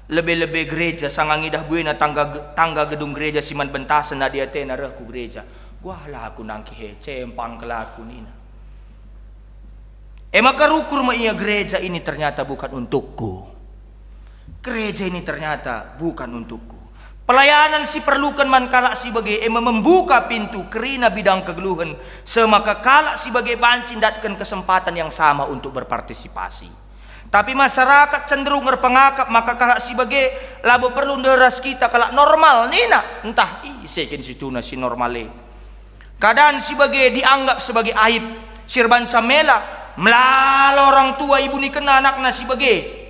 Lebih-lebih gereja sangangidah buena tangga gedung gereja siman bentasan na dia tena ku gereja. Gua lah aku nangkihe cempang kelaku nina. Maka rukur ma iya gereja ini ternyata bukan untukku. Gereja ini ternyata bukan untukku. Pelayanan si perlukan man kalak si bagai membuka pintu kerina bidang kegeluhan semaka kalak si bagai bancin datkan kesempatan yang sama untuk berpartisipasi. Tapi masyarakat cenderung ngerpengakap maka kalak si bagai labo perlu deras kita kalak normal nina entah sekin situ nasi normale. Keadaan si bagai dianggap sebagai aib sirban camela melalo orang tua ibu ni kena anak nasi bagai.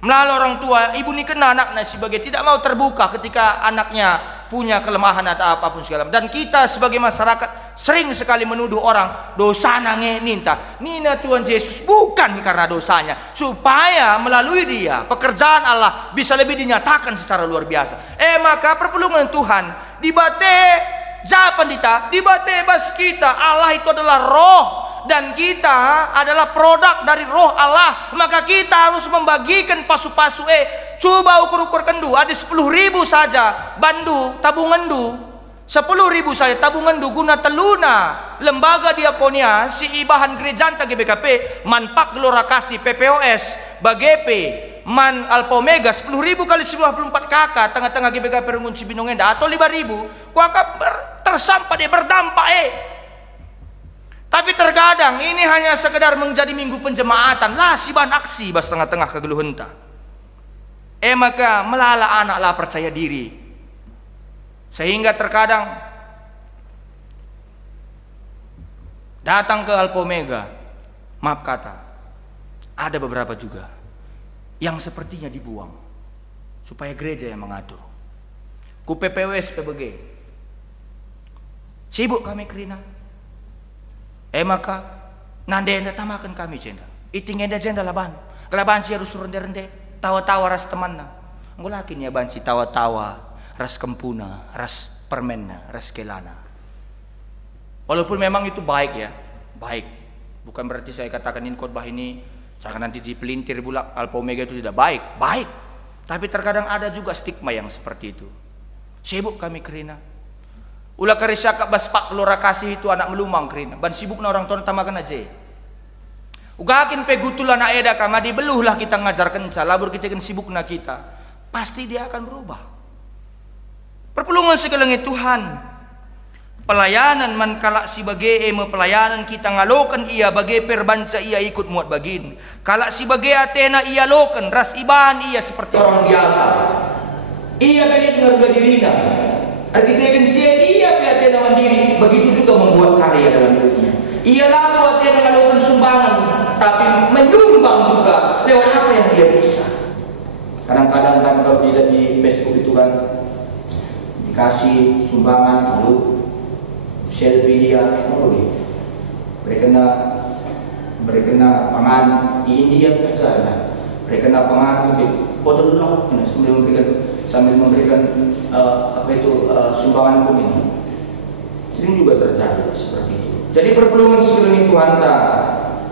Melalui orang tua, ibu ni kena anaknya sebagai tidak mau terbuka ketika anaknya punya kelemahan atau apapun segala. Dan kita sebagai masyarakat sering sekali menuduh orang dosa nange ninta. Nina Tuhan Yesus bukan karena dosanya, supaya melalui dia pekerjaan Allah bisa lebih dinyatakan secara luar biasa. Maka perpulungan Tuhan dibate japan dita, dibate bas kita. Allah itu adalah roh. Dan kita adalah produk dari roh Allah. Maka kita harus membagikan pasu-pasu. Coba ukur-ukur kendu. Ada 10.000 saja bandu tabungan du. 10.000 saja tabungan du guna teluna lembaga diakonia si ibahan gerejanta GBKP manpak gelora kasih PPOS BGP man Alpha Omega 10.000 kali 94 kakak tengah-tengah GBKP Rengun Cibinongenda atau 5.000 kuaka tersampah dia berdampak Tapi terkadang ini hanya sekedar menjadi minggu penjemaatan lah siban aksi bas tengah-tengah kegeluhenta. Maka melala anaklah percaya diri. Sehingga terkadang datang ke Alpha Omega, maaf kata, ada beberapa juga yang sepertinya dibuang supaya gereja yang mengatur. Ku PPWS PBG sibuk kami kerina. Maka nande enda tamakan kami jenda. Iting enda jenda laban. Kelabanci harus rende-rende. Tawa-tawa ras temanna. Ngulakin ya banci tawa-tawa. Ras kempuna, ras permenna, ras kelana. Walaupun memang itu baik ya. Baik. Bukan berarti saya katakan in khotbah ini jangan nanti dipelintir bulak Alpha Omega itu tidak baik. Baik. Tapi terkadang ada juga stigma yang seperti itu. Sibuk kami kerina. Ulah karisaka baspak lora kasih itu anak melumang kerina. Ban sibuk na orang tua tamakan aja. Ugakin pegutulah na eda kama dibeluhlah kita ngajar kenca. Labur kita kan sibuk na kita. Pasti dia akan berubah. Perpulungan segalanya Tuhan. Pelayanan man kalak si bage pelayanan kita ngalokan ia bage perbanca ia ikut muat bagin. Kalak si bage atena ia lokan ras ibahan ia seperti orang biasa. Ia pelit ngerga dirina. Artinya ia piatena mandiri, begitu juga membuat karya dalam hidupnya. Ia lalu atena ngalokan sumbangan, tapi menyumbang juga lewat apa yang dia bisa. Kadang-kadang kan kalau tidak di Facebook itu kan dikasih sumbangan lalu selfie dia, mereka kena pangan di India saja, mereka kena pangan mungkin foto dulu sambil memberikan sumbangan pun ini sering juga terjadi seperti itu. Jadi perpulungan sekeliling Tuhan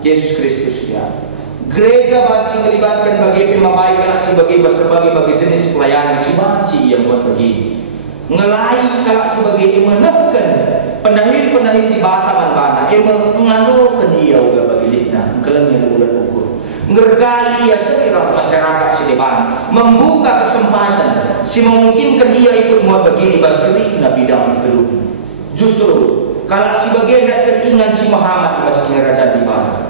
Yesus Kristus ya. Gereja banci melibatkan bagi pemabai kalak sebagai berbagai jenis pelayanan si banci yang buat begini. Ngelai kalak sebagai menekan pendahil di bataman bana, menganukan dia juga bagi litna, kelengnya bulan ukur. Ngergai ya sekiras masyarakat si depan, membuka kesempatan, si memungkinkan dia ikut muat begini bas kerina bidang keluh. Justru kalau si bagian datang ingat si Muhammad bas kerajaan di bawah.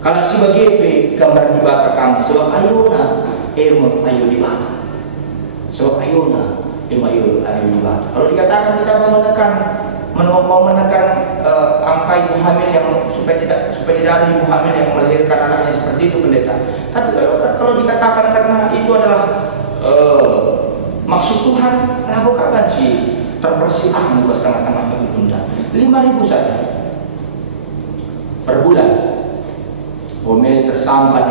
Kalau si bagian gambar di bawah kamu, sebab ayuna ayo di bawah. Sebab ayuna ayo di bawah. Kalau dikatakan kita mau menekan angka ibu hamil yang supaya tidak ada ibu hamil yang melahirkan anaknya seperti itu pendeta. Tapi kalau dikatakan karena itu adalah maksud Tuhan, lalu kapan sih terbersihkan buat tengah-tengah bunda 5.000 saja per bulan. Bome tersambat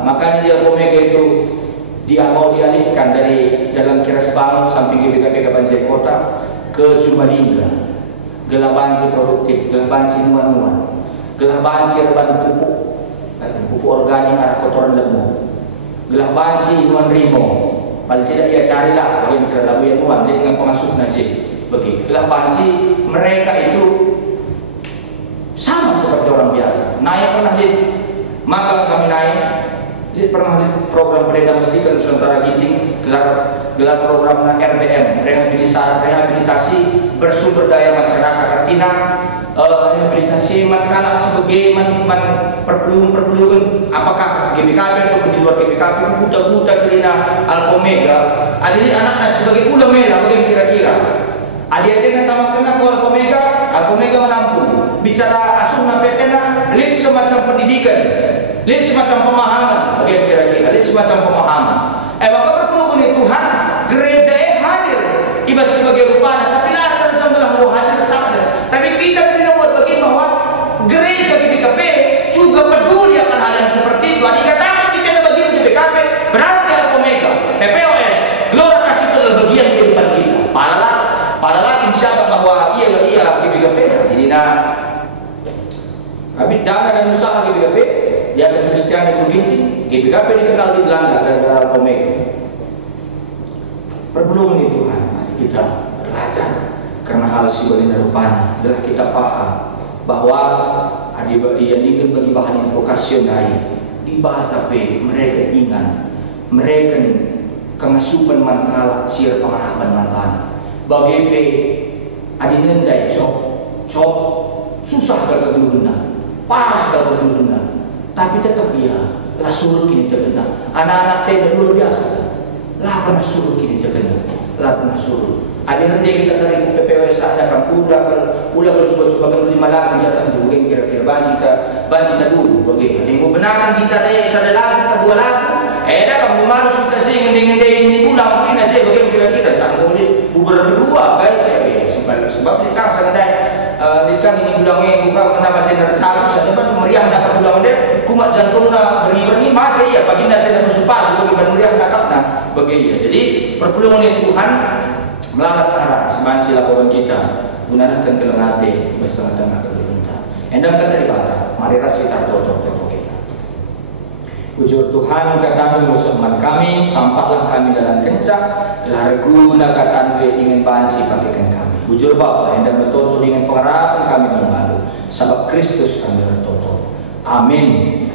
makanya dia Omega itu dia mau dialihkan dari Jalan Kiras Bangun samping GBKP Banjir Kota ke Jumalingga, gelah banci produktif, gelah banci nuan-nuan, gelah banci reban pupuk organik arah kotoran lembu. gelah banci Tuan Rimo, paling tidak ia carilah bagaimana kira lagu yang Tuan dengan pengasuh najib. Begitu gelah banci mereka itu sama seperti orang biasa. Naik pernah lihat, maka kami naik. Lihat pernah lihat program Pendeta Mesdikan Nusantara Ginting, gelar program RBM, rehabilitasi bersumber daya masyarakat. Artinya rehabilitasi manakala sebagai perpelungan apakah GBKP atau di luar GBKP kuta-kuta kerina Alpomega adik anaknya sebagai ulah merah bagaimana kira-kira adik dengan tamak kena ke Alpomega menampung bicara asumna petena lihat semacam pendidikan, lihat semacam pemahaman bagaimana kira-kira, lihat semacam pemahaman maka perpelungan Tuhan gereja hadir ibarat sebagai rupanya tapi lah terjemahlah mau hadir saja tapi kita bahwa gereja GBKP juga peduli akan hal yang seperti itu. Dikatakan kita adalah bagian GBKP, berarti Alpomega, PPOS, Gelora Kasih itu adalah bagian kehidupan kita. Palalah insya bahwa iya GBKP. Jadi tapi dana dan usaha GBKP, dia akan Kristiani begini. GBKP dikenal di Belanda gara-gara Alpomega. Perpelungan itu Tuhan, mari kita belajar karena hal siwalina rupanya adalah kita paham bahwa ia ingin bagi bahan vokasional di batape mereka ingat mereka kengasupan mankala sir pengarapan manbana bagi pe adi nendai cop susah kegeluhna parah kegeluhna tapi tetap ia lah suruh kini terkena anak-anak teh luar biasa lah pernah suruh kini terkena lah pernah suruh ada rendeng kita dari PPOS ada kampung ulah coba-coba kan 5 lagu jatah mungkin kira-kira banci dulu bagaimana yang benarkan kita dari sada lagu 2 lagu dah kamu malu sudah sih ngendeng-ngendeng ini pulang mungkin aja bagaimana kira-kira tanggung ini uber kedua baik saya sebab kita sangat kan ini bulangnya buka menambah tender satu saja kan meriah nak pulang deh kumat jantungnya beri mati ya pagi nanti ada bersumpah bagaimana meriah nak bagaimana jadi perpelungan Tuhan melalui cara sebanci laporan kita gunakan kelengate di tengah-tengah kegelunta endam kata di bawah mari kita toto kita ujur Tuhan katamu musuhman kami sampailah kami dalam kencang telah guna katamu ingin banci pakaikan kami ujur Bapa endam bertoto dengan pengharapan kami mengadu sebab Kristus kami bertoto amin.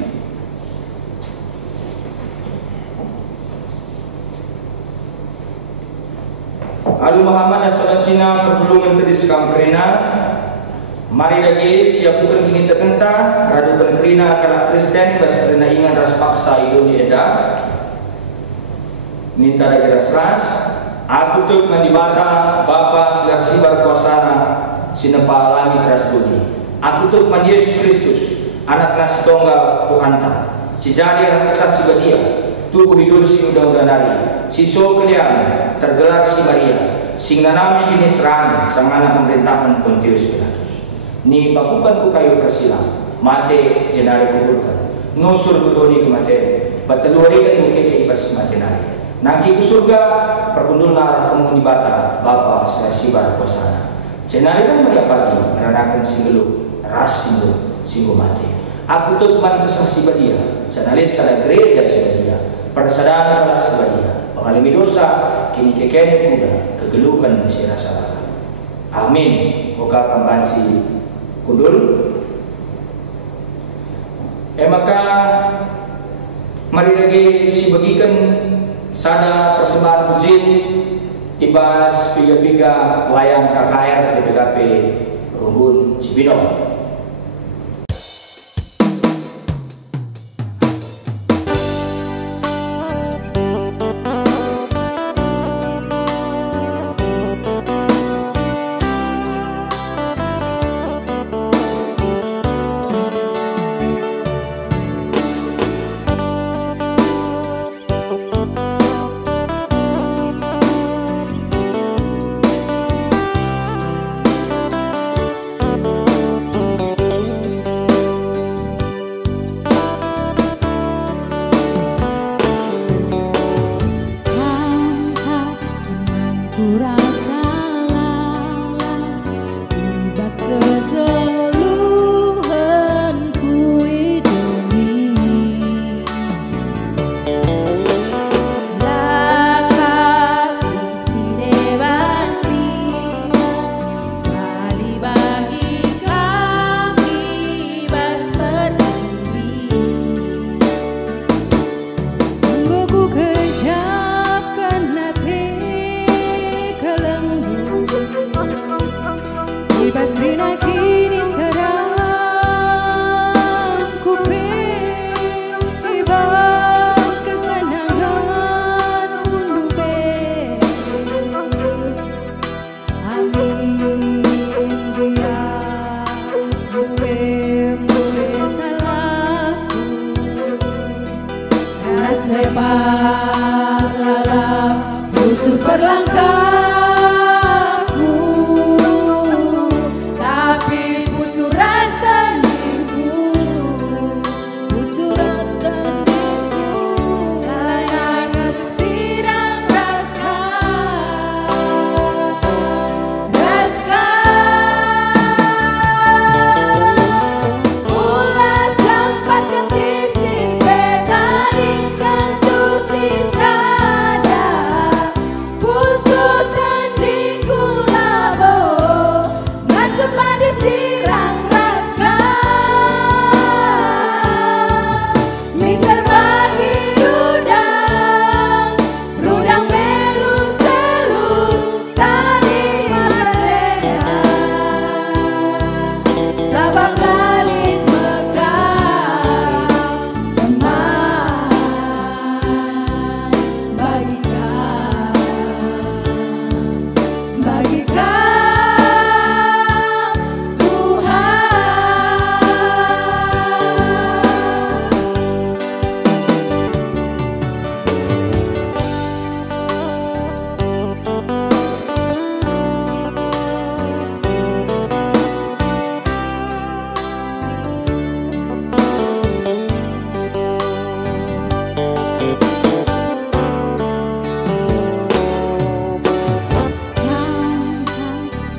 Alu Muhammad asalan Cina perpelungan tadi sekam kerina mari lagi siap bukan kini terkenta radukan kerina kalau Kristen bas kerina ingat ras paksa itu di eda minta lagi ras aku tuh mandibata Bapa silar sibar kuasana sinepa langit ras bumi aku tuh mandi Yesus Kristus anak nasi tunggal Tuhan ta si jadi rakasa si badia tubuh hidup si udah nari si so kalian tergelar si Maria sing nanami kini serang sang anak pemerintahan Pontius Pilatus ni pakukan ku kayu persilang mate jenari kuburkan nusur kudoni kematian patelurikan muke ke ibas matenari nangki ku surga perkundul arah kemuhun di bata Bapa sibar kosana jenari pun maya pagi meranakan singgelu ras singgu mati aku tuh man kesaksi badia janalit sada gereja si badia persadaran kalau si badia mengalami dosa kini keken kuda kegeluhan si rasa amin muka kamban si kundul maka mari lagi si bagikan sada persembahan puji ibas piga-piga layang KKR GBKP Runggun Cibinong. Lepak lalap busur berlangkahku, tapi busur ras tandingku, busur ras tandingku, karena nasib sirang raskan, ulah sampat ketising betaring kantus isada, busur tandingku labo, masuk pada sirang raskan, minta bagi rudang, rudang melus telus, tali malenga, sabab lalit mekah, teman bagikan Tuhan.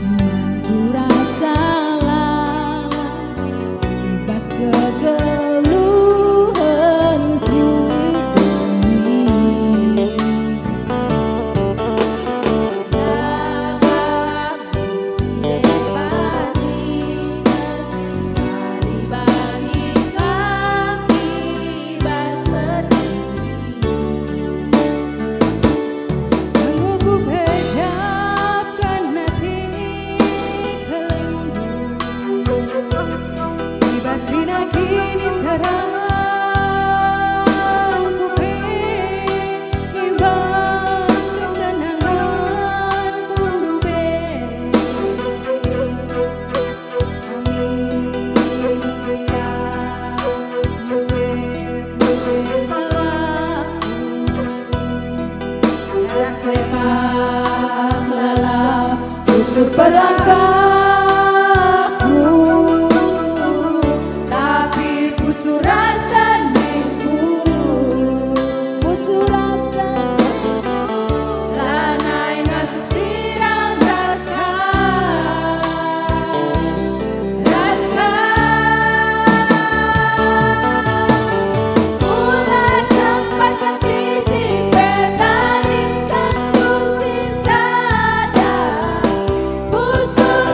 Mantu rasalah ibas kegeluhanku ini, dalam isi bani kami ibas mengguguk hejabkan hati kelenggu, ibas dina kini sarang kupi, ibas kesenangan kundube, amin kia muwe salahku, ras lepak lalap busur berlangkahku, tapi busur ras tandingku, busur ras tandingku, lanai nasib sirang raskan, ulah sempat ketising betaring kantus isada, busur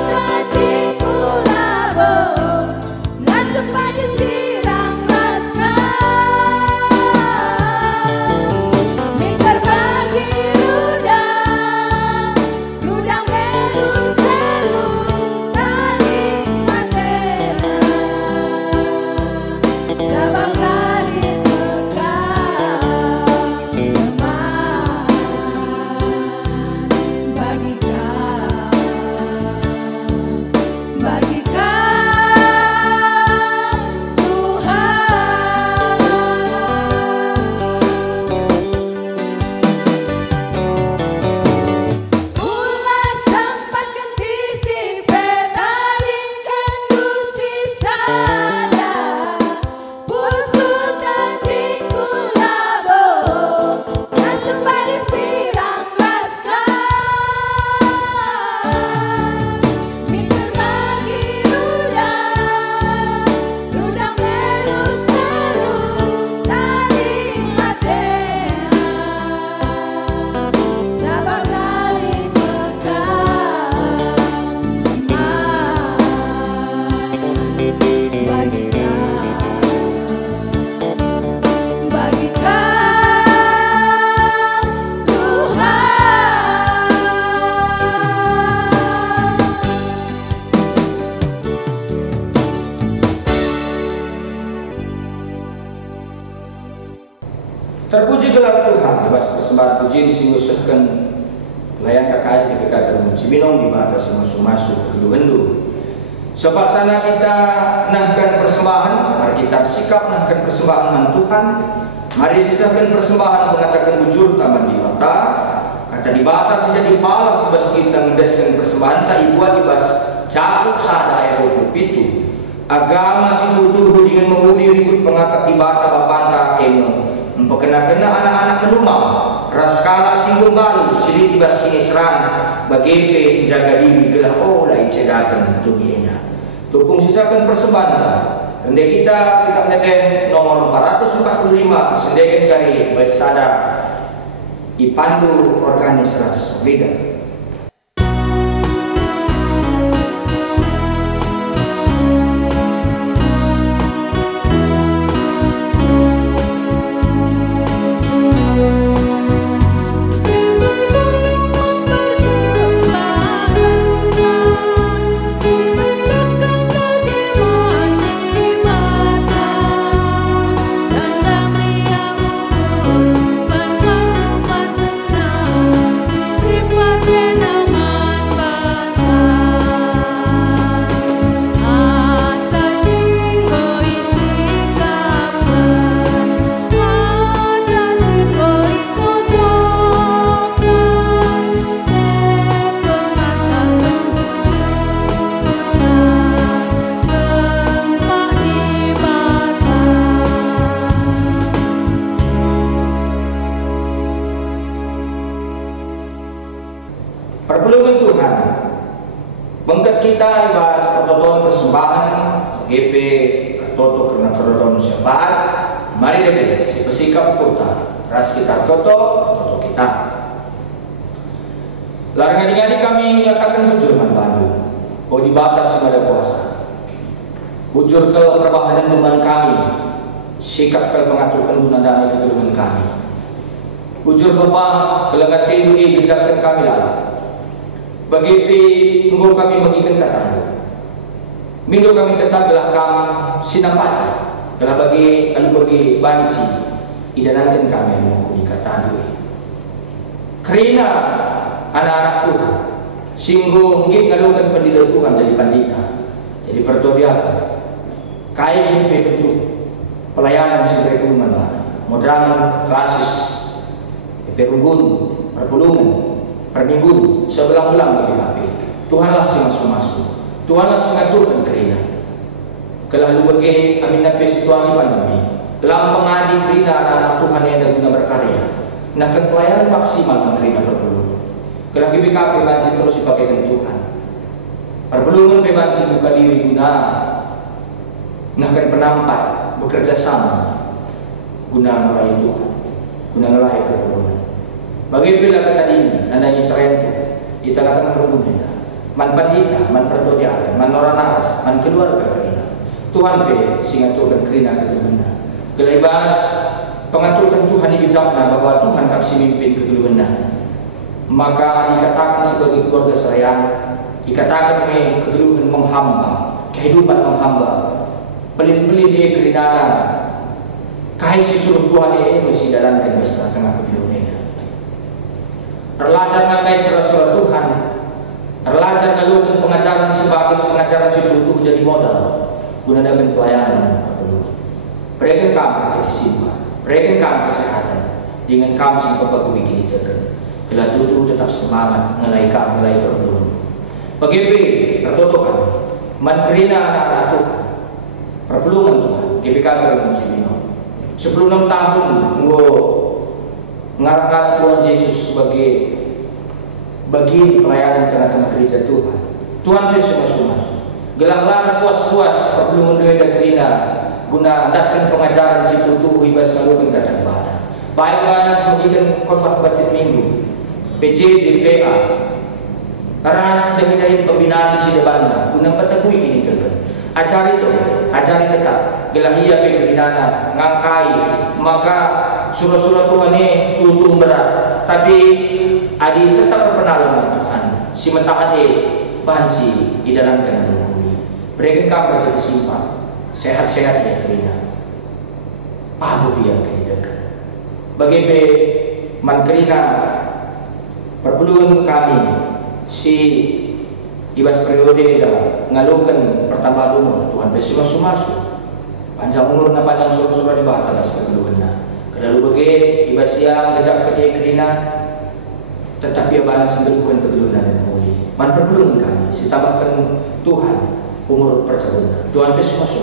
persembahan puji disingusahkan layan kakak di dekat termuji minum di batas masuk-masuk hendu. Sebab sana kita nahkan persembahan, mari kita sikap nahkan persembahan dengan Tuhan. Mari sisakan persembahan mengatakan bujur taman di mata. Kata di batas jadi palas bas kita ngedeskan persembahan tak ibuat ibas cakup sada ayat 27. Agama situ tuh dengan mengundi ribut pengakap di bata bapanta emo. Memperkena-kena anak-anak menumang raskala singgung baru silit ibas kini serang bagepe jaga diri gelah oleh cedakan dunia tukung sisakan persembahan rendek kita menen nomor 445 sendekan kari baik sada ipandu organis ras solidar. Perpulungan Tuhan bengket kita ibas pertoton persembahan GP toto karena pertoton syafaat mari deh si pesikap kota ras kita toto kita larangan ini kami nyatakan bujur man Bandung bahwa di batas ada kuasa bujur ke perbahanan duman kami sikap ke pengaturkan guna damai kegeluhan kami bujur bapak kelengat tidur gejarkan kami lalu bagi engkau kami bagikan kata mindo kami tetap gelah kami sinapati gelah bagi banci idanankan kami menghuni kata kerana anak-anak Tuhan singgung mungkin ngalukan pendidil Tuhan jadi pandita jadi pertobiakan kaya ini bentuk pelayanan sebagai kuluman modern klasis perunggun perpulungan perminggu sebelang-belang BKP Tuhanlah si masuk-masuk Tuhanlah si ngaturkan kerina kelah lubage amin nabi situasi pandemi lam pengadi kerina anak-anak Tuhan yang ada guna berkarya nahkan pelayanan maksimal kerina perpulungan kelah BKP banci terus dipakaikan Tuhan perpulungan banci buka diri guna nahkan penampat bekerja sama guna melayani Tuhan guna melayani perpulungan bagi bila kata ini nandanya serentu di tengah-tengah rukun kita man pandita, man pertodiakan, man noranas, man keluarga kerina Tuhan be singaturkan kerina kegeluhana kelebas pengaturkan Tuhan dijawabna bahwa Tuhan kapsi mimpin kegeluhana maka dikatakan sebagai keluarga sayang dikatakan kegeluhan menghamba kehidupan menghamba pelin-pelin dia keridana kahai si suruh Tuhan dia mesti dalamkan di tengah kegeluhan Erlajar ngakai surah-surah Tuhan Erlajar ngalukan pengajaran sebagai pengajaran situ jadi modal gunakan pelayanan berikan kamu jadi simpan berikan kamu kesehatan dengan kamu sing pepegui kini tekan kelah tutu tetap semangat ngelai kamu ngelai perpuluhan bagi pertutukan man kerina anak-anak Tuhan perpuluhan Tuhan GPK berkunci minum 16 tahun ngarang Tuhan Yesus sebagai bagian pelayanan tengah-tengah gereja Tuhan. Tuhan Yesus masuk. Gelahlah puas-puas perpulungan doa dan kerina guna datang pengajaran situ tuh ibas ngalukan kata ibadah. Baik bahas memberikan khotbah batin minggu. PJJ PA ras demi pembinaan si depannya guna petegui kini terken. Ajari tetap gelahia pe keridana ngangkai maka surah-surah Tuhan ini tutung berat tapi adi tetap berpenalan Tuhan si mentahade banci di dalam kena menghuni berikan kamu jadi simpan sehat-sehat ya kerina abu yang kini dekat bagi mankerina perpuluhan kami si ibas periode dah ngalukan pertambah umur Tuhan besi masu panjang umur na panjang surah di bawah atas kegeluhan na kedalu bagi ibas yang kejap ke dia kerina tetapi abalan sembelukan kegeluhan dan muli man perpuluhan kami si tambahkan Tuhan umur percabuna Tuhan besi masu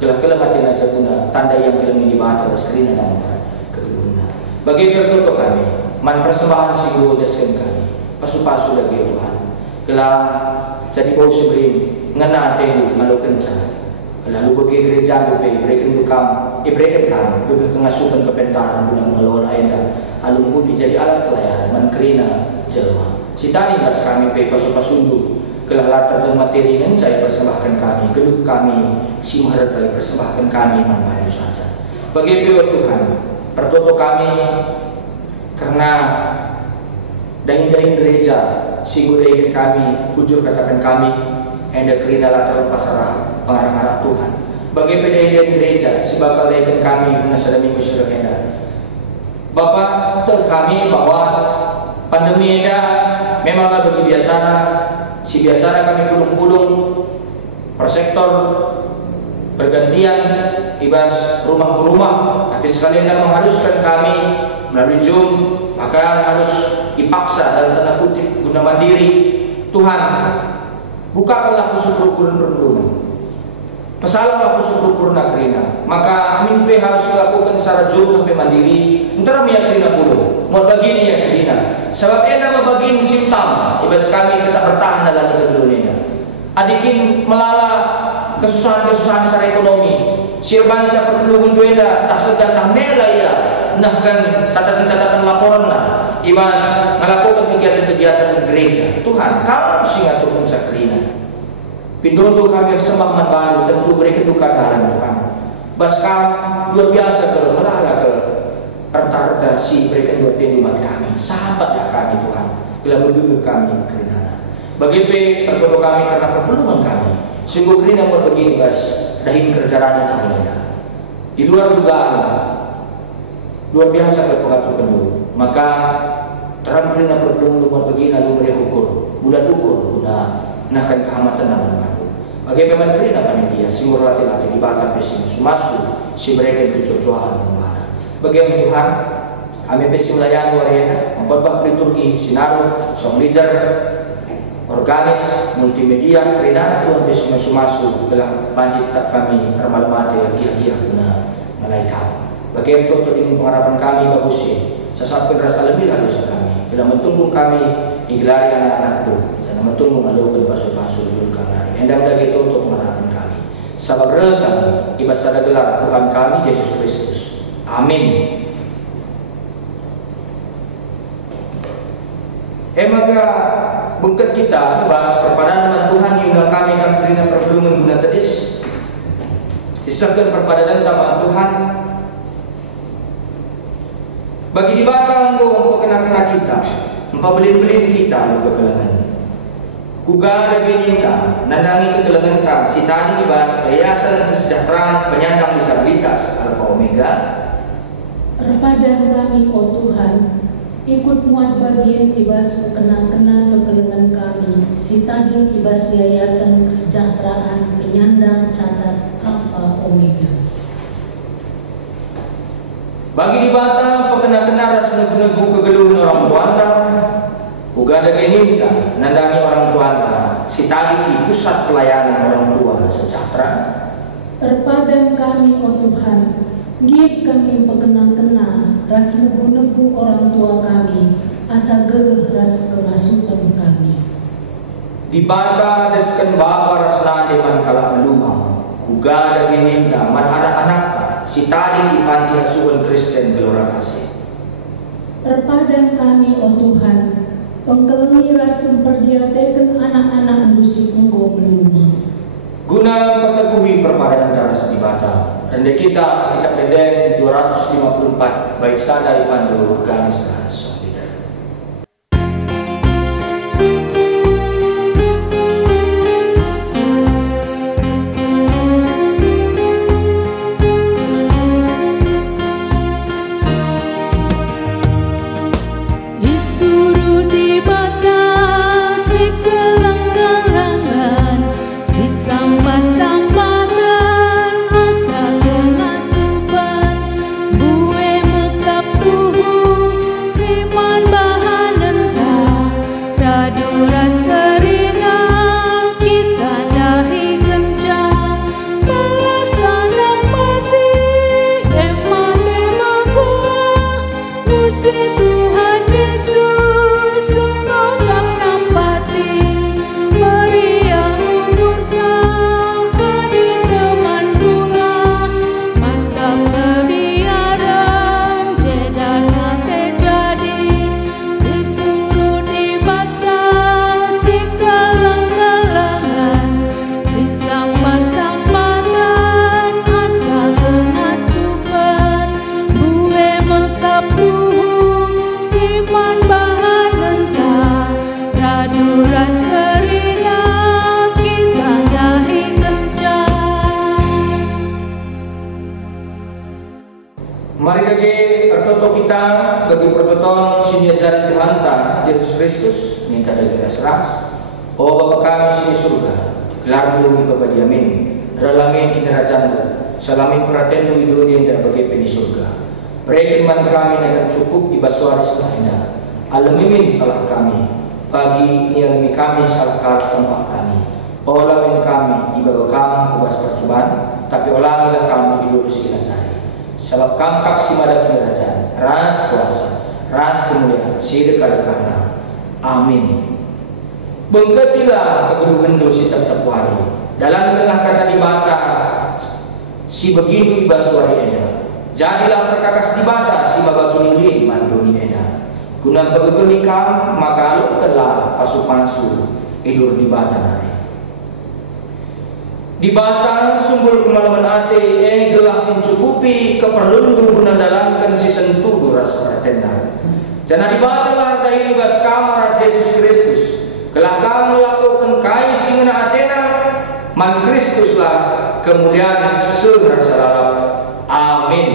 kelah-kelah mati na jabuna tanda yang kelengi di bawah atas kerina dan kegeluhan na bagi berdoa kami man persembahan si guru deskan kami pasu-pasu lagi Tuhan kelah jadi bau seberi ngena telu ngalukan cara lalu bagi gereja bupe berikan kam juga kengasupan kepentaran guna mengelola enda alun hudi jadi alat pelayanan menkerina jelma sitani mas kami pe pasu-pasundu kelah latar jeng materi ngan saya persembahkan kami geluh kami si maharap kali persembahkan kami manbayu saja bagi Tuhan pertoto kami karena dahin-dahin gereja singgudahin kami ujur katakan kami enda kerina latar pasarah pengarang-arang Tuhan bagi dahin-dahin gereja si bakal dahin kami menasada minggu sudah enda Bapak ter kami bahwa pandemi enda memanglah bagi biasana si biasana kami pulung-pulung per sektor bergantian ibas rumah ke rumah tapi sekalian mengharuskan kami melalui Zoom maka harus dipaksa dalam tanda kutip guna mandiri Tuhan bukakanlah pusukur-kurun perpuluhan pesalah pusukur-kurun akrina maka amin pe harus dilakukan secara Zoom sampai mandiri antara miya kerina puluh mau begini ya kerina sebab enda membagin simptom ibas kami kita bertahan dalam kegeluhan adikin melala kesusahan-kesusahan secara ekonomi sirban sa perpuluhan duenda tak sejatah mela ya nah kan catatan-catatan laporan lah ibas melakukan kegiatan-kegiatan gereja Tuhan kau singa turun sakrina pindondo kami sembah manbaru tentu berikan duka dalam Tuhan baskam luar biasa ke melala ke erta-erta si berikan dua tinduman kami sahabatlah kami Tuhan bila bergegeh kami kerana bagi perdoa kami karena perpuluhan kami sungguh kerina buat begini bas dahin kerjaan itu di luar dugaan luar biasa berpengaruh dulu maka terang kerina perpuluhan buat begini lalu beri ukur bulan ukur guna nakan kehamatan dalam baru bagi memang kerina panitia sungguh latih-latih dibatang pesi masuk si mereka kecocokan membana bagi Tuhan kami pesi melayani wariana memperbaik liturgi sinaro song leader organis multimedia kerina Tuhan bisa masuk belah banjir tetap kami bermalam-malam dia guna malaikat bagi itu ingin pengharapan kami bagusnya sesatkan rasa lebih lah dosa kami bila mentunggu kami iglari anak-anak itu jangan mentunggu ngalukan pasu-pasu dulu kami endang dagi itu untuk pengharapan kami sabab kami ibadah gelar Tuhan kami Yesus Kristus amin. Maka bengket kita bahas perpadanan Tuhan yang undang kami kerina perpuluhan guna tadis disahkan perpadanan taman Tuhan bagi di batang go pekena-kena kita empabelin-belin kita lu kekelengan kuga daging kita nandangi kekelengan kita si tadi dibahas yayasan kesejahteraan penyandang disabilitas Alpha Omega perpadan kami oh Tuhan ikut muat bagian ibas kena-kena kekelengan kami si tadi ibas yayasan kesejahteraan penyandang cacat Alpha Omega bagi di batang pekena-kena rasa negu-negu kegeluhan orang tuanta uga ada geninta nandangi orang tuanta si tadi di pusat pelayanan orang tua sejahtera perpadan kami oh Tuhan git kami pekena-kena ras negu-negu orang tua kami asa gegeh ras kemasukan kami di bata desken bapa rasna deman kala melumang kuga ada geninta man anak-anak si tadi di panti asuhan Kristen Gelora Kasih perpadan kami oh Tuhan pengkeleni ras memperdiateken anak-anak dusi punggung melumang guna perteguhi perpadanan taras di bata Rende kita Deden 254 baik sadar pandu organis ras solidar. Kristus minta dari ras. O Bapa kami sini surga, kelardu iba badiamin, ralamin kinarajanmu, salamin peratendu di dunia dan bagi peni surga. Periman kami akan cukup iba suara selahina, alamimin salah kami, bagi nialami kami salah tempat kami. O lamin kami iba kami kubas percobaan, tapi olangilah kami dilurus ilan hari. Sebab kangkap si mada kinarajan, ras kuasa, ras kemuliaan, sidekadekana. Amin. Bengketilah kegeluhan dosi tetap wari. Dalam tengah kata dibata, si begitu iba suara eda. Jadilah perkakas dibata, si babakini lin mandoni eda. Guna pegegehi kam, maka alukkanlah pasu-pasu, idur dibata nari. Dibata sumbul kemalaman ate, gelasin cukupi, keperluan guna dalamkan si sentuh duras pertenda. Jana dibata lah harta ini bas kamar Yesus Kristus. Kelah kamu melakukan kai singena Athena, man Kristuslah kemuliaan serasa lalap. Amin.